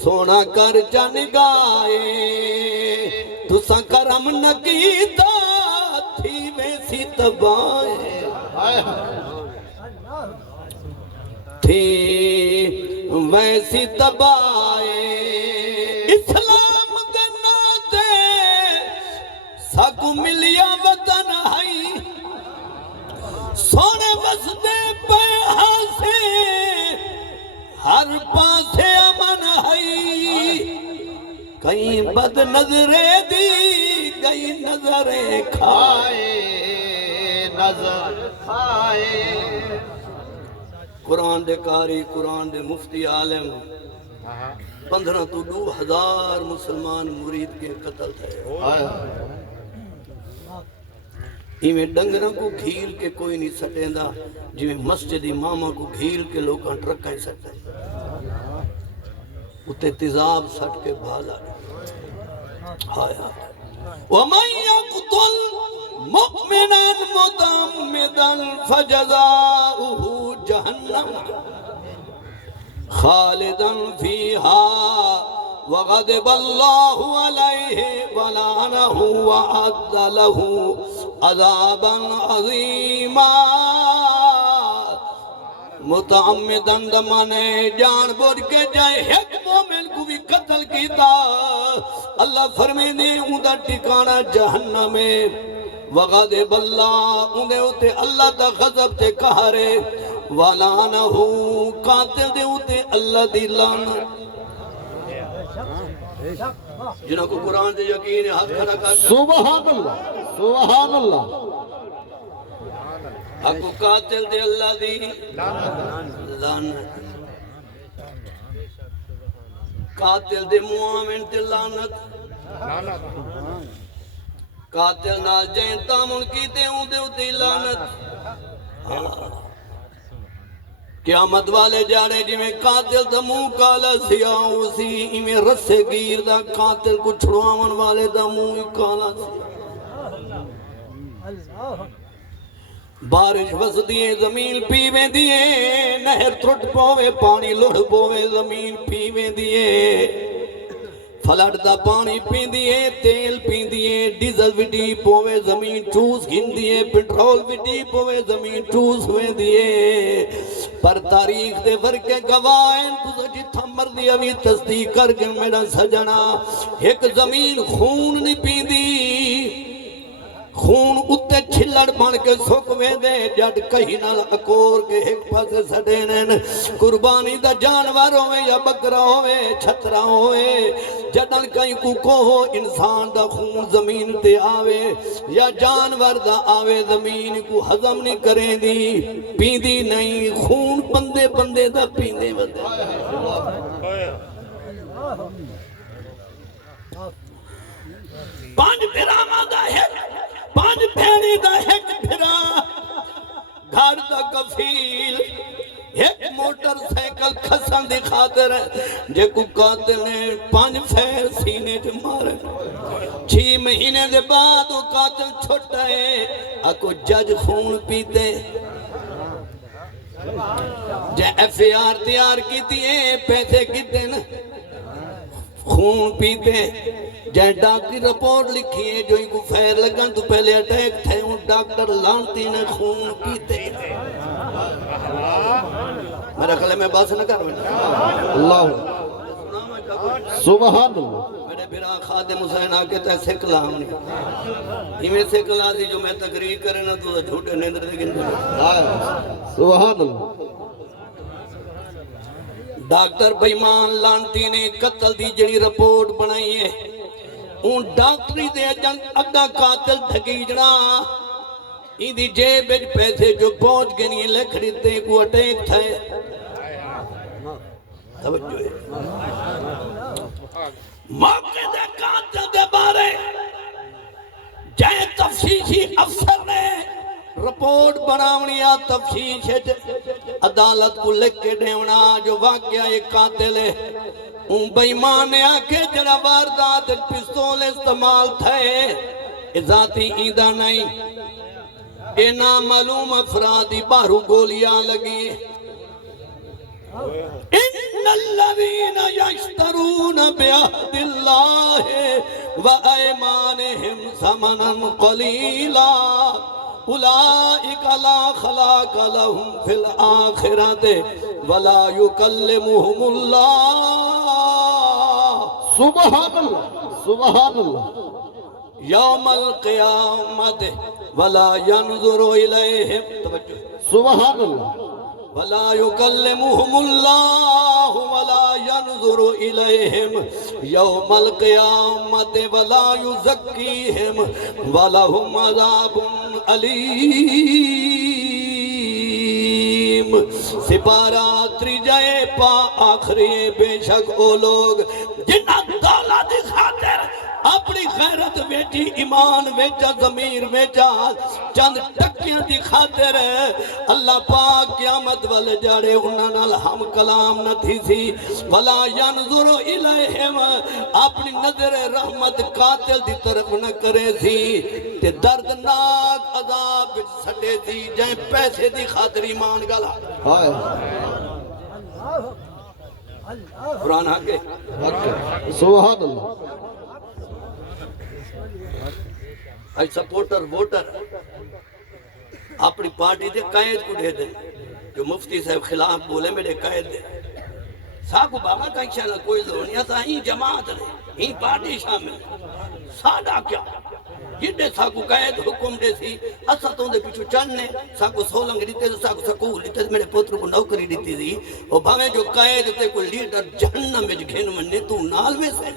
سونا کر جن گائے تساں کرم نہ کیتا تھی ویسی تبائے تھی ویسی تبائے اسلام دینا دے ساکو ملیا وطن ہے سونے بستے پہ ہاسے ہر پاسے امن ہے کہیں بد نظرے دی کہیں نظریں کھائے نظر کھائے قرآن دے قاری قرآن دے مفتی عالم 15 تو 2000 مسلمان مرید کے قتل تھے ایویں ڈنگروں کو گھیل کے کوئی نہیں سٹیں دا جویں مسجد امامہ کو گھیل کے لوگاں ٹرکا ہی سٹیں اتے تیزاب سٹ کے بھالا ہائے ہائے وَمَن يَقْتُلْ مُؤْمِنًا مُتَعَمِّدًا فَجَزَاؤُهُ جَهَنَّمُ خَالِدًا فِيهَا وَغَضِبَ اللَّهُ عَلَيْهِ وَلَعَنَهُ وَأَعَدَّ لَهُ عَذَابًا عَظِيمًا۔ متعمدن دمانے جان بوجھ کے جائے ایک مومن کو بھی قتل کیتا، اللہ فرمینے اندھا ٹھکانہ جہنم میں، وغضب اللہ انہیں ہوتے اللہ دا غضب تے کہارے، وَلَعَنَهُ قاتل دے ہوتے اللہ دی لعنت۔ جنہوں کو قرآن دے یقین ہے ہاتھ کھڑا کر سبحان اللہ سبحان اللہ اکو قاتل دے اللہ دی لعنت، قاتل دے معاون تے لعنت، قاتل نال جائیں تامن کیتے ہوں دے ہوتے لعنت۔ قیامت والے جانے جی میں قاتل دا منہ کالا سیاہ اسی میں رسے گیر دا قاتل کو چھڑواون والے دا منہ کالا سیاہ۔ بارش بس دیئے زمین پیویں دیئے، نہر ترٹ پوے پانی لڑ پوے زمین پیویں دیئے، فلٹ دا پانی پین دیئے، تیل پین دیئے، ڈیزل وڈی پوے زمین چوس گھن دیئے، پٹرول وڈی پوے زمین چوس ہوئے دیئے، پر تاریخ دے ورکے گواہیں تو جتھا مردی ابھی تصدیق کر کے میرا سجنا ایک زمین خون نہیں پین دی، خون اتے چھلڑ بن کے سکوے دے جڑ کہیں نہ اکور کے ایک پاس سڑینن، قربانی دا جانور ہوئے یا بکرا ہوئے چھترا ہوئے، جڑن کہیں کو ہو انسان دا خون زمین تے آوے یا جانور دا آوے زمین کو ہضم نہیں کریں دی، پیندی نہیں، خون بندے بندے دا پیندے بندے۔ پانچ پیراما دا ہے، پانچ پھینی دا ایک پھرا، گھر دا کفیل، ایک موٹر سائیکل کھسن دی خاطر جے کو قاتل نے پانچ پھیر سینے جو مارے، 6 مہینے دے بعد وہ قاتل چھوٹا ہے، اکو جج خون پیتے، جے FIR تیار کیتی ہے پیسے کیتے نا، خون پیتے، جائے ڈاکٹری رپورٹ لکھی ہے جو ہی کو فیر لگن تو پہلے اٹیک تھے ان ڈاکٹر لانتی نے خون پیتے۔ میرا خلے میں باس نہ کر اللہ سبحان اللہ میرے بھرا خادم حسین آکے تے سکلا ہم نے ہی میں سکلا دی جو میں تقریر کرے نا تو جھوٹے نیندر دے گن سبحان اللہ۔ ڈاکٹر بیمان لانتی نے قتل دی جڑی رپورٹ بنائی ہے، ان ڈاکٹری دے اگا قاتل دھگیجنا، ان دی جیب اچ پیسے جو پہنچ گئے نہیں لکھڑی تے کو اٹیک تھا ہے۔ توجہ ہے موقع دے قاتل دے بارے جائے تفشیشی افسر نے رپورٹ بناونیا، تفشیش عدالت کو لکھ کے دیونا جو واقعہ ایک قاتل ہے، ان بیمان نے آکے جڑا واردات پستول استعمال تھے، ذاتی ایدہ نہیں، اے نامعلوم افرادی باہرو گولیاں لگی۔ ان الذین یشترون بعہد اللہ وایمانہم ثمنا قلیلا اولئک لا خلاق لهم فی الآخرۃ ولا یکلمہم اللہ سبحان اللہ سبحان اللہ یوم القیامت ولا ينظر الیہم سبحان اللہ ولا يكلمهم الله ولا ينظر إليهم يوم القيامة ولا يزكيهم ولهم عذاب أليم۔ سپارہ تریجائے پا آخری بے شک او لوگ جنہ دولت خاطر اپنی غیرت بیٹی ایمان ویچا ضمیر ویچا چند ٹکیاں دی خاطر اللہ پاک قیامت والے جاڑے انہاں نال ہم کلام نہ تھی سی ولا ینظر الیہم اپنی نظر رحمت قاتل دی طرف نہ کرے سی تے دردناک عذاب وچ سٹے سی جائیں پیسے دی خاطر ایمان گلا ہائے قرآن آگے سبحان اللہ آج سپورٹر ووٹر اپنی پارٹی دے قائد کو دے دیں جو مفتی صاحب خلاف بولے میرے قائد دے ساکو بابا کا انشاءاللہ کوئی ضرورت تھا ہی جماعت نے ہی پارٹی شامل سادہ کیا جنہیں ساکو قائد حکم دے سی اساتوں دے پیچھو چڑھنے ساکو سولنگ دیتے تھے ساکو سکول دیتے تھے میرے پوتر کو نوکری دیتی تھی وہ بھاویں جو قائد تے کوئی لیڈر جہنم میں گھن مننے تو نال میں سے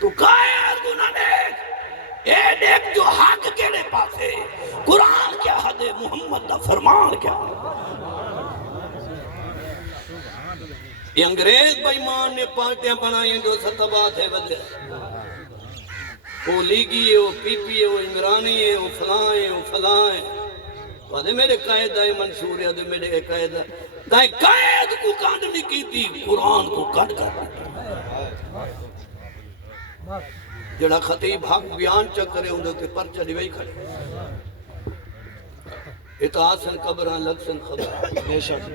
تو قائد کو نہ دیکھ اے دیکھ جو حق کیڑے پاسے قرآن کیا حد ہے محمد دا فرمان کیا یہ انگریز بائیمان نے پارٹیاں بنائیں جو ستبا تھے بدلے وہ لیگی ہے وہ پی پی ہے وہ عمرانی ہے وہ فلاں ہے وہ فلاں ہے وہاں میرے قائد آئے منشور ہے دے میرے قائد آئے قائد کو کانڈ نہیں کی تھی قرآن کو کٹ کر جڑا خطیب حق بیان چکرے ہوں دے پرچہ دیوئی کھڑے اطاعت قبران لگ سن خبر بے شک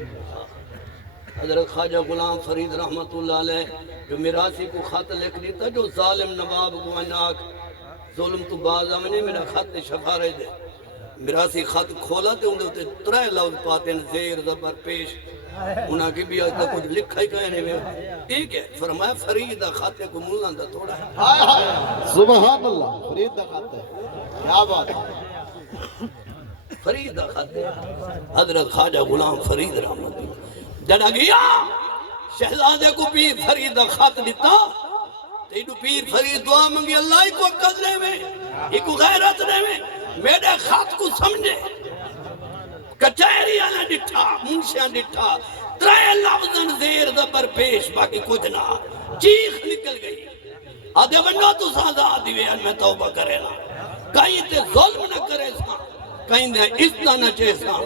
حضرت خواجہ غلام فرید رحمت اللہ علیہ جو میراثی کو خط لکھ دیتا جو ظالم نواب گواناک ظلم تو باز آمنے میرا خط شفارے دے میراثی خط کھولا تے انہوں نے 3 لفظ پاتے ہیں زیر زبر پیش انہاں کی بھی آج تک کچھ لکھا ہی کہنے میں ایک ہے فرمایا فرید خط کو مولان دا تھوڑا ہے سبحان اللہ فرید دا خط ہے کیا بات ہے فرید خط ہے حضرت خواجہ غلام فرید رحمت اللہ جڑا گیا شہزادے کو پیر فرید خط دیتا تیڑو پیر فرید دعا منگی اللہ ہی کو قدرے میں ہی کو غیرت دے میں میرے خط کو سمجھے کچھری آنا ڈٹھا منشیاں ڈٹھا 3 لفظن زیر زبر پیش باقی کچھ نہ چیخ نکل گئی آدھے ونڈا تو سازا دیوے میں توبہ کرے نا کہیں تے ظلم نہ کرے سا کہیں دے عزت نہ چے سا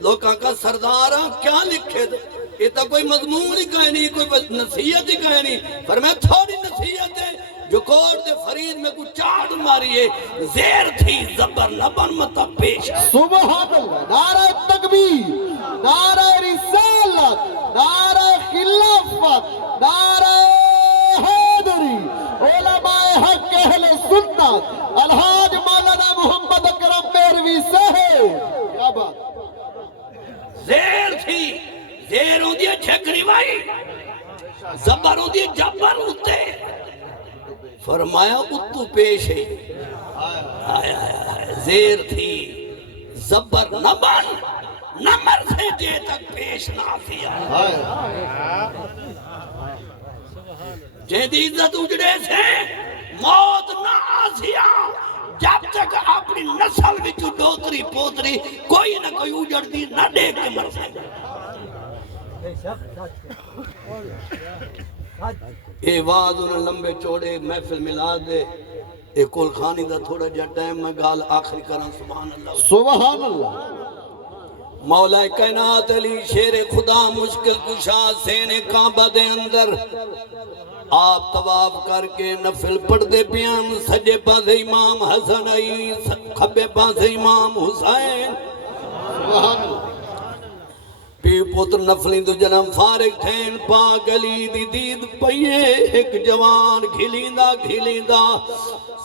لوکاں کا سردارہ کیا لکھے دے یہ تو کوئی مضمون ہی کہیں نہیں کوئی نصیحت ہی کہیں نہیں فرمایا تھوڑی نصیحت ہے جو کورٹ دے فرید میں کوئی چاڑ ماری ہے زیر تھی زبر لبن متا پیش سبحان اللہ نعرہ تکبیر نعرہ رسالت نعرہ خلافت نعرہ حیدری علماء حق اہل سنت الحاج مولانا محمد اکرم میروی صاحب کیا بات زیر تھی زیر ہوں دیا چھکڑی وائی زبر ہوں دیا جبر ہوتے فرمایا اتو پیش ہے زیر تھی زبر نبن نمر سے جے تک پیش نہ دیا جے دی عزت اجڑے سے موت نہ آسیا جب تک اپنی نسل وچو ڈوتری پوتری کوئی نہ کوئی اجڑ دی نہ دیکھ کے مر سکے اے واز انہیں لمبے چوڑے محفل ملا دے اے کول خانی دا تھوڑا جا ٹائم میں گال آخری کران سبحان اللہ سبحان اللہ مولا کائنات علی شیر خدا مشکل کشا سینے کعبہ دے اندر آپ طواف کر کے نفل پڑھ دے پیان سجے پاس امام حسن آئی کھبے پاس امام حسین سبحان اللہ پی پتر نفلی تو جنم فارغ تھین پاک علی دی دید پئیے ایک جوان گھلیندہ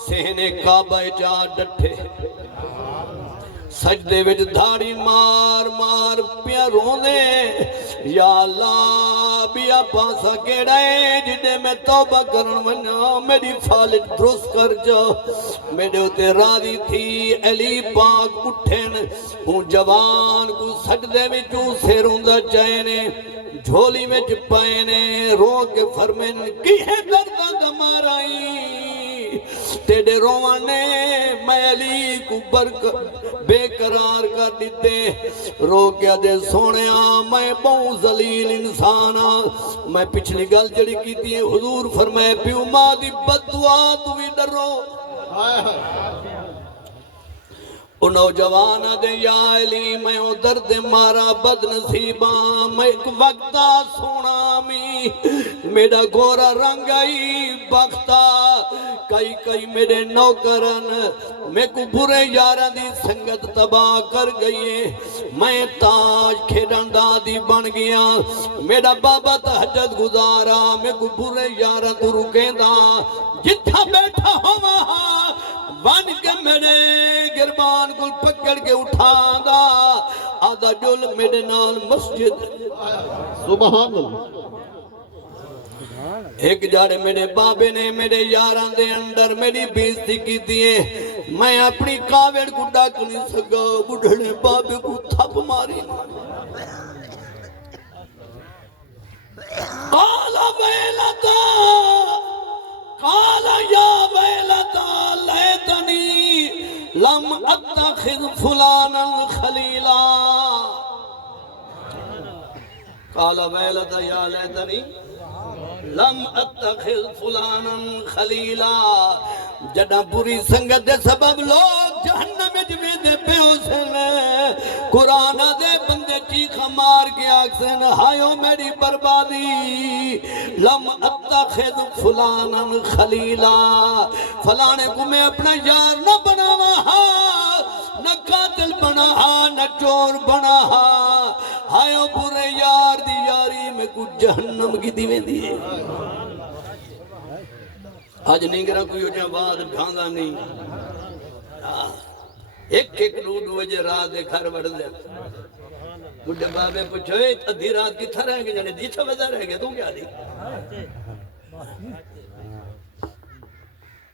سینے کعبہ جا ڈٹھے سجدے وچ دھاڑی مار پیا رونے یا اللہ بیا پاسا کیڑے جڑے میں توبہ کرن ونیا میری فالج درست کر جا میرے ہوتے راضی تھی علی پاک اٹھن ہوں جوان کو سجدے وچوں سیروندا چائنے جھولی میں چپائنے رو کے فرمین کی ہے دردہ دمارائی تیرے روانے میں علی کو بے قرار کر دیتے رو کیا دے سونیا میں بہت ذلیل انسانا میں پچھلی گل جڑی کی تھی حضور فرمائے پیو ماں دی بددعا تو بھی ڈرو او نوجوان دے یا علی میں او درد مارا بد نصیباں میں ایک وقتا سونا می میرا گورا رنگ آئی بختا کئی میرے نوکرن میں کو برے یاران دی سنگت تباہ کر گئی میں تاج کھیڑن دادی بن گیا میرا بابا تہجد گزارا میں کو برے یاران تو رکیں دا جتھا بیٹھا ہو وہاں بن کے میرے گربان کو پکڑ کے اٹھا دا آدھا جل میرے نال مسجد سبحان اللہ ایک جاڑے میرے بابے نے میرے یاران دے اندر میری بیزتی کی دیئے میں اپنی کاوڑ کو ڈاک نہیں سکا بڑھنے بابے کو تھپ ماری قالا ویلتا قالا یا ویلتا لیتنی لم اتخذ فلانا خلیلا قالا ویلتا یا لیتنی لم اتخذ فلانا خلیلا جڑا بری سنگت دے سبب لوگ جہنم جوے دے پیوسن قرآن دے بندے چیخا مار کے آکسن ہائیو میری بربادی لم اتخذ فلانا خلیلا فلانے کو میں اپنا یار نہ بناوا نہ قاتل بنا نہ چور بنا ہائیو برے یار دی یاری میں کچھ جہنم کی دیویں دیئے آج ننگرہ کوئی ہو جائے بعد بھانگا نہیں ایک روڈ وجہ رات دے گھر بڑھ دے بڑھے بابے پوچھوئے ادھی رات کی تھا رہیں گے جانے دیچھا وزا رہیں گے تو کیا دی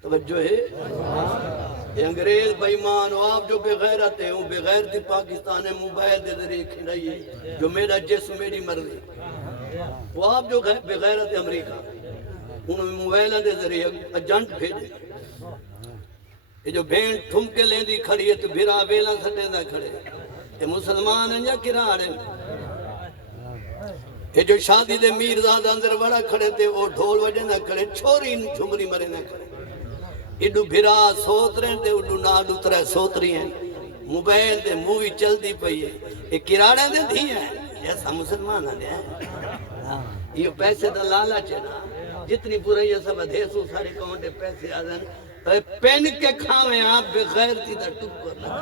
توجہ ہے یہ انگریز بیمان ہو آپ جو بغیرت ہے ہوں بغیرتی پاکستان ہے موبائل دے ذریعے کھڑائی ہے جو میرا جسم میری مرضی وہ آپ جو بغیرت امریکہ انہوں نے موبائلہ دے ذریعے اجنٹ بھیجے یہ جو بین ٹھمکے لیں دی کھڑی ہے تو بھیرا ویلا سٹیں دا کھڑے یہ مسلمان ہیں یا کرار ہیں یہ جو شادی دے میر زادہ اندر بڑا کھڑے تھے وہ ڈھول وجہ نہ کھڑے چھوری چھمری مرے نہ کھڑے ایڈو بھیرا سوت رہے تھے اڈو ناڈو ترہ سوت رہی ہیں موبائل دے مووی چل دی پئی ہے یہ کراڑا دے دی ہیں ایسا مسلمان ہیں یہ پیسے دا لالا چنا جتنی برائی ہے سب ادھیسو سارے کونٹے پیسے آدھن پین کے کھاویں آپ بغیر تیدہ ٹک کر لگا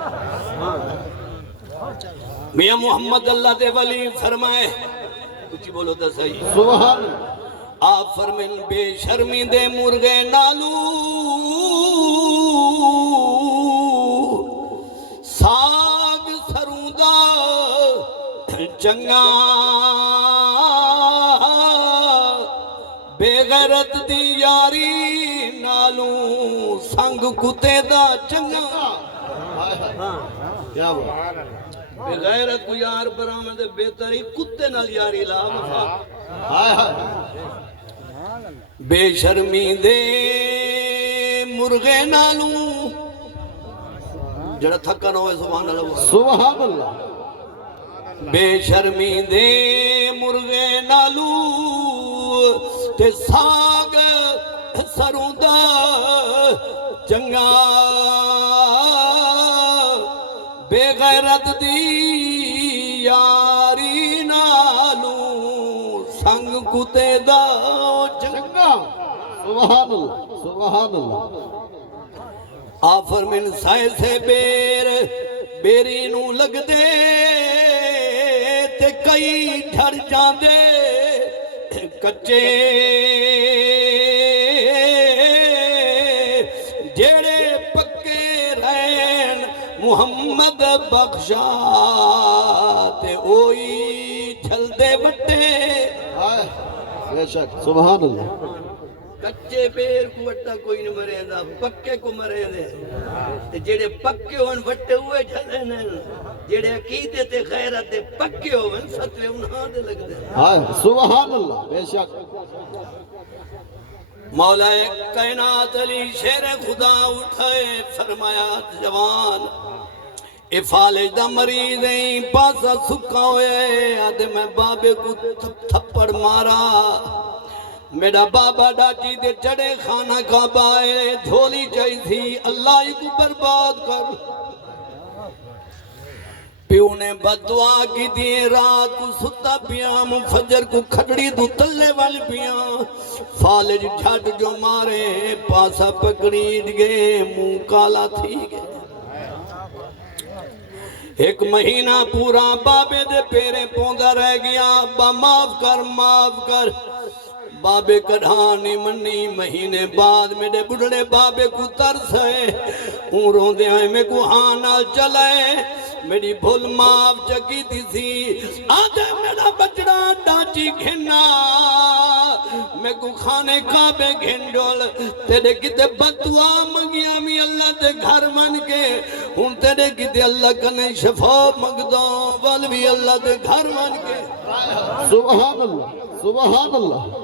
میاں محمد اللہ دے ولی فرمائے کچھ بولو تا صحیح سبحان آپ فرمین بے شرمی دے مرغے نالو ساگ سرودہ چنگا بے غیرت دی یاری نالو سنگ کتے دا چنگا کیا بات بے غیرت کو یار برامد بہتری کتے نال یاری لا وفا بے شرمی دے مرغے نالو جڑا تھکن ہوئے سبحان اللہ سبحان اللہ بے شرمی دے مرغے نالو تے ساگ سرودہ چنگا بے غیرت دی یاری نالو سنگ کتے دا چنگا سبحان اللہ سبحان اللہ آفر من سائے سے بیری نو لگ دے تے کئی ڈھر جان دے کچے جیڑے پکے رہن محمد بخشا تے اوئی جھل دے بٹے بے شک سبحان اللہ کچے پیر کو وٹا کوئی نہیں مرے دا پکے کو مرے دے جیڑے پکے ہون وٹے ہوئے جھلے نن جیڑے عقیدے تے غیرت تے پکے ہون فتوے انہاں دے لگ دے سبحان اللہ بے شک مولا کائنات علی شیر خدا اٹھائے فرمایا جوان اے فالج دا مریض ہیں پاسا سکا ہوئے آدھے میں بابے کو تھپڑ مارا میرا بابا ڈاٹی دے چڑے خانہ کعبہ ہے دھولی چاہی تھی اللہ ہی کو برباد کر پیو نے بدعا کی دیئے رات کو ستا پیام فجر کو کھڑی دو تلے والی پیام فالج جھٹ جو مارے پاسا پکڑیٹ گئے منہ کالا تھی گئے ایک مہینہ پورا بابے دے پیرے پوندا رہ گیا با معاف کر بابے کڑھانی منی مہینے بعد میرے بڑھڑے بابے کو ترس ہے اون دے آئے میں کو ہانا چلائے میری بھول معاف چکی تھی سی آدھے میرا بچڑا ڈانچی گھننا میں کو کھانے کعبے گھن ڈول تیرے کتے بدعا منگیا میں اللہ تے گھر من کے ہون تیرے کتے اللہ کنے شفا مگدوں والوی اللہ تے گھر من کے سبحان اللہ سبحان اللہ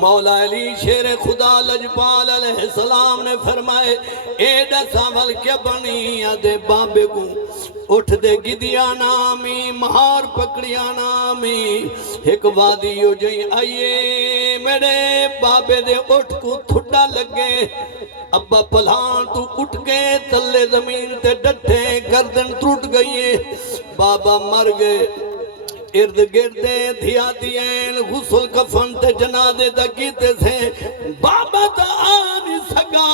مولا علی شیر خدا لجپال علیہ السلام نے فرمائے اے دساول کیا بنی آدھے بابے کو اٹھ دے گدیا نامی مہار پکڑیا نامی ایک وادی ہو جائیں آئیے میرے بابے دے اٹھ کو تھڑا لگے ابا پلان تو اٹھ گئے تلے زمین تے ڈٹھے گردن ٹوٹ گئی بابا مر گئے ارد گردے دھیا دین غسل کفن تے جنادے دکیتے سے بابا تا آنی سگا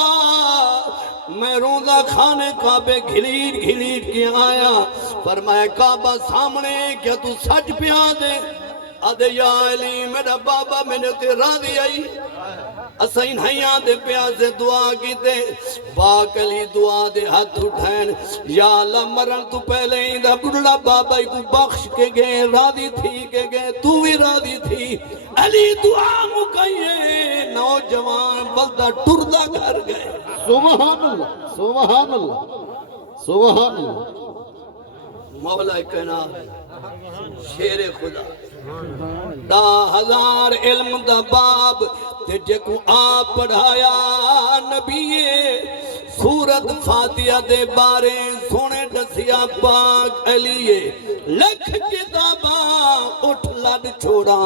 میں روزہ کھانے کعبے گھلیٹ کی آیا فرمایا کعبہ سامنے کیا تو سچ پیا دے آدھے یا علی میرا بابا میں نے تے راضی آئی اسائن ہیاں دے پیاسے دعا کی دے باق علی دعا دے ہاتھ اٹھائن یا اللہ مرن تو پہلے ہی دا بڑھڑا بابا کو بخش کے گئے راضی تھی کے گئے تو بھی راضی تھی علی دعا مکائیے نوجوان بلدہ ٹردہ گھر گئے سبحان اللہ سبحان اللہ سبحان اللہ مولا کائنات شیر خدا دا ہزار علم دا باب تجھے کو آپ پڑھایا نبی سورت فاتحہ دے بارے سونے دسیا پاک علیے لکھ کتاباں اٹھ لڑ چھوڑا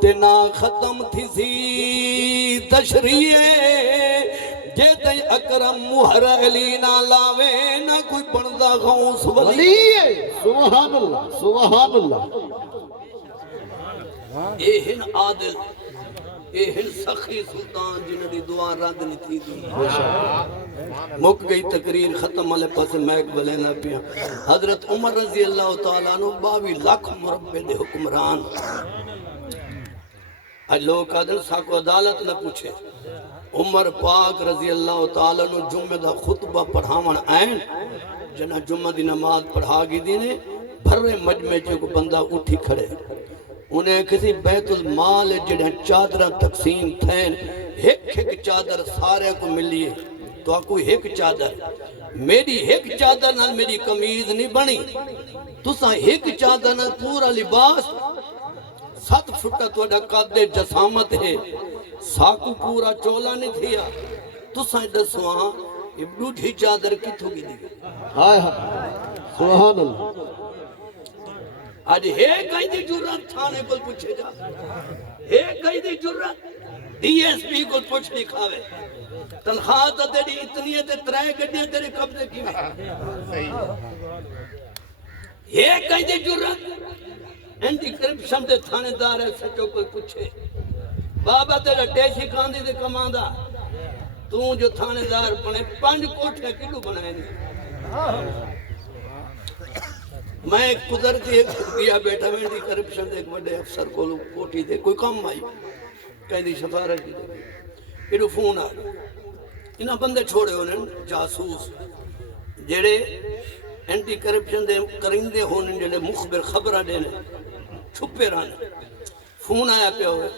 تینا ختم تھی سی تشریح جے تے اکرم مہر علی نہ لاوے نہ کوئی بندہ غوث ولی سبحان اللہ سبحان اللہ اے ہن عادل اے ہن سخی سلطان جنہوں دی دعا رد نہیں تھی دی مک گئی تقریر ختم والے پاس میک بلے نہ پیا حضرت عمر رضی اللہ تعالیٰ عنہ 22 لاکھ مربع دے حکمران آج لوگ عدل ساکو عدالت نہ پوچھے عمر پاک رضی اللہ تعالیٰ عنہ جمعہ دا خطبہ پڑھاون آئین جنہ جمعہ دی نماز پڑھا گی دینے بھرے مجمع چے کو بندہ اٹھی کھڑے انہیں کسی بیت المال جڑے چادرہ تقسیم تھین ایک چادر سارے کو ملیے تو آکو ایک چادر میری ایک چادر نال میری کمیز نہیں بنی تو ساں ایک چادر نال پورا لباس 7 فٹا تو اڈا قد جسامت ہے ساکو پورا چولا نہیں تھیا تو ساں دسواں یہ بڑھی چادر کی تھو گی دی ہائے ہائے سبحان اللہ آج ہے کئی دی جرات تھانے کو پوچھے جا ہے کئی دی جرات ڈی ایس پی کو پوچھ لکھاوے تنخواہ تو تیری اتنی ہے تے 3 گڈیاں تیرے قبضے کی ہے کئی دی جرات اینٹی کرپشن دے تھانے دار ہے سچو کوئی پوچھے بابا تیرا ٹیشی کاندی دے کماندہ تو جو تھانے دار بنے 5 کوٹھے کلو بنائے نہیں میں ایک قدرتی ایک دیا بیٹھا میں دی کرپشن دے ایک بڑے افسر کو کوٹی دے کوئی کام آئی کہیں دی سفارت کی دے پھر فون آ انہاں بندے چھوڑے انہیں جاسوس جڑے اینٹی کرپشن دے کرندے ہونے جڑے مخبر خبرہ دینے چھپے رانے فون آیا پہ ہوئے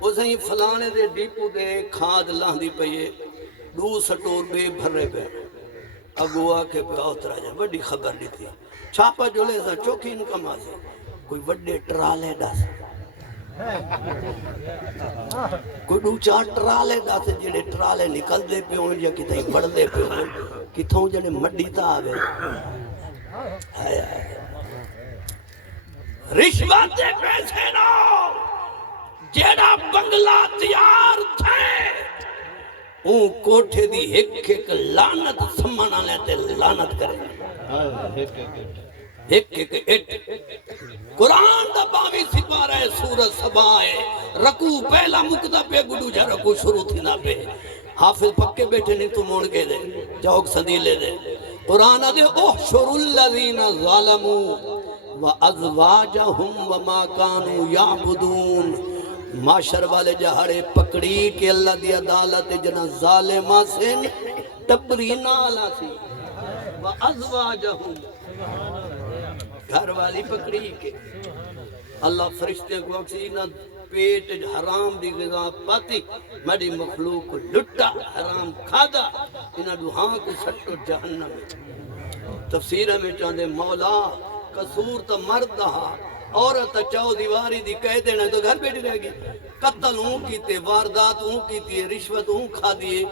وہ سہیں فلانے دے ڈیپو دے کھاد لاندی پہیے 2 سٹور بے بھرے پہ اگوا کے پہ اترا جائے بڑی خبر نہیں تھی چھاپا جو لے سا چوکی انکم آسے کوئی وڈے ٹرالے ڈا سا کوئی دو چار ٹرالے دا سے جڑے ٹرالے نکل دے پہ ہوں یا کتیں بڑھ دے پہ ہوں کتھوں جڑے مڈی تا آوے رشوت دے پیسے نو جیڑا بنگلہ تیار تھے اون کوٹھے دی ایک ایک لعنت سمنا لیتے لعنت کرے ایک ایک قرآن دا باوی سپارہ ہے سورت سبا ہے رکو پہلا مقدہ پہ گڑو جا رکو شروع تھی نہ پہ حافظ پکے بیٹھے نہیں تو موڑ کے دے جاؤک صدی لے دے قرآن دے احشر الذین ظالموا وازواجہم وما کانوا یعبدون معاشر والے جہاڑے پکڑی کہ اللہ دی عدالت جنا ظالمہ سے ٹبری نالا سی وازواجہم گھر والی پکڑی کے اللہ فرشتے کو اکسینا پیٹ حرام دی غذا پاتی میری مخلوق کو لٹا حرام کھادا انہا دوہاں کو سٹو جہنم تفسیرہ میں چاندے مولا قصور تا مرد دہا عورت چاو دیواری دی کہہ دینا تو گھر بیٹھی رہ گئی قتل ہوں کیتے واردات ہوں کیتے رشوت ہوں کھا دیے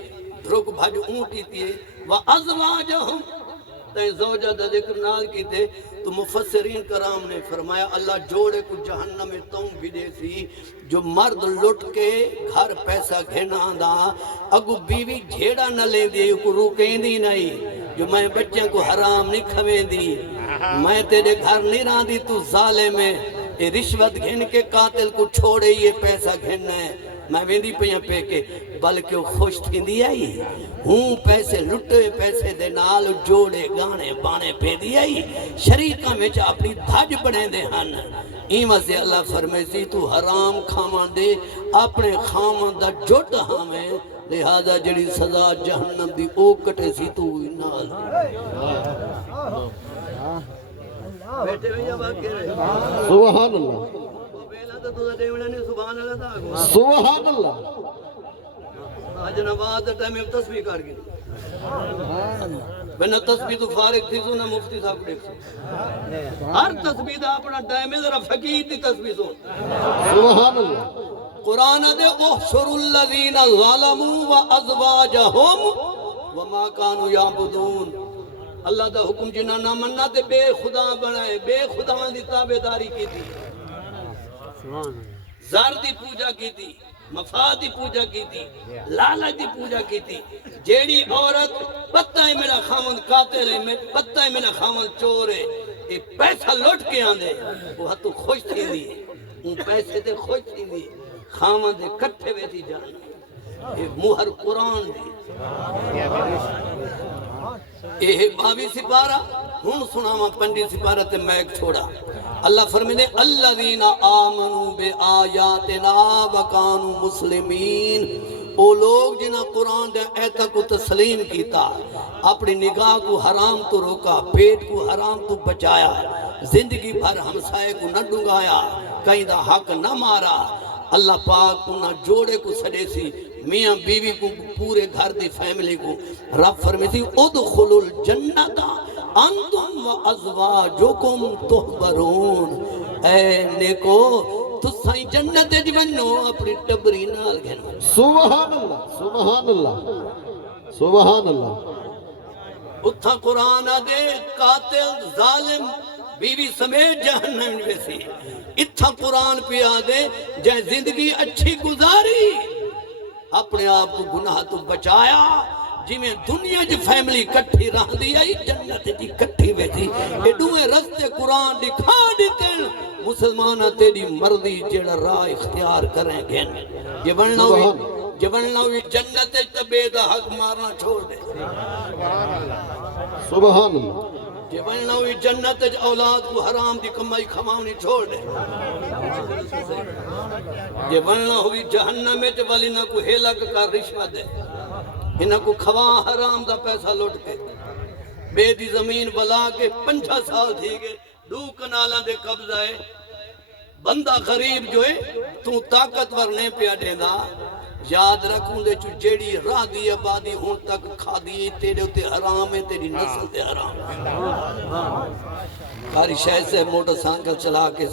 دھرک بھاج ہوں کیتے وَأَزْوَاجَهُمْ تین زوجہ دا ذکر نال کیتے تو مفسرین کرام نے فرمایا اللہ جوڑے کو جہنم میں تم بھی دے سی جو مرد لٹ کے گھر پیسہ گھنا دا اگو بیوی جھیڑا نہ لیں دی کو روکیں دی نہیں جو میں بچوں کو حرام نہیں کھویں دی میں تیرے گھر نہیں رہا دی تو ظالم ہے یہ رشوت گھن کے قاتل کو چھوڑے یہ پیسہ گھننا ہے میں ویندی پیاں پہ کے بلکہ وہ خوش تھی دی آئی ہوں پیسے لٹے پیسے دے نال جوڑے گانے بانے پہ دی آئی شریکہ میں چاہ اپنی دھاج بڑھیں دے ہن ایمہ سے اللہ فرمائے سی تو حرام کھامان دے اپنے خامان دا جوٹ ہمیں لہذا جڑی سزا جہنم دی او کٹے سی تو نال بیٹھے ہوئے یا باقی رہے سبحان اللہ سبحان اللہ آج نواز ٹائم میں تسبیح کر گئی بنا تسبیح تو فارغ تھی سونا مفتی صاحب دیکھ سو ہر تسبیح دا اپنا ٹائم ہے ذرا فقیر دی تسبیح سو سبحان اللہ قرآن دے احشر الذین ظالموا وازواجہم وما کانوا یعبدون اللہ دا حکم جنہ نہ مننا تے بے خدا بنائے بے خدا دی تابعداری کی تھی زار دی پوجا کی تھی مفاد دی پوجا کی تھی لالچ دی پوجا کی تھی جیڑی عورت پتہ ہے میرا خامن قاتل ہے پتہ ہے میرا خامن چور ہے یہ پیسہ لوٹ کے آندے وہ تو خوش تھی دی ان پیسے تے خوش تھی دی خامن دے کٹھے ویسی جانا یہ مہر قرآن دی یہ باوی سپارہ ہن سناما پنڈی سپارہ تے میک چھوڑا اللہ فرمینے الذین آمنوا بے آیاتنا وکانوا مسلمین او لوگ جنہاں قرآن دے ایتہ کو تسلیم کیتا اپنی نگاہ کو حرام تو روکا پیٹ کو حرام تو بچایا زندگی بھر ہمسائے کو نہ ڈنگایا کہیں دا حق نہ مارا اللہ پاک انہاں جوڑے کو سڑے سی میاں بیوی کو پورے گھر دی فیملی کو رب فرمیتی ادخلوا الجنت انتم و ازواجکم تحبرون اے نیکو تو سائی جنت جبنو اپنی ٹبری نال گھنو سبحان اللہ سبحان اللہ سبحان اللہ اتھا قرآن دے قاتل ظالم بیوی سمیت جہنم ویسی اتھا قرآن پہ آدے جائے زندگی اچھی گزاری اپنے آپ کو گناہ تو بچایا جی میں دنیا جی فیملی کٹھی رہ دیا جنت جی کٹھی ویسی ایڈوے رستے قرآن دکھا دیتے مسلمانہ تیری مرضی جڑا راہ اختیار کریں گے جبننا ہوئی جنت تبید حق مارنا چھوڑ دے سبحان اللہ جبننا ہوئی جنت اولاد کو حرام دی کمائی کھماؤنی چھوڑ دے جبننا ہوئی جہنم میں جبالی نہ کو ہیلک کا رشوت دے انہاں کو کھوا حرام دا پیسہ لوٹ کے بے دی زمین بلا کے 5 سال تھی گئے 2 کنالاں دے قبضہ ہے بندہ غریب جو ہے تو طاقتور نہیں پیا دینا یاد رکھوں دے چو جیڑی راہ دی آبادی ہون تک کھا دی تیرے ہوتے حرام ہے تیری نسل تے حرام ہے کاری شہر سے موٹر سائیکل چلا کے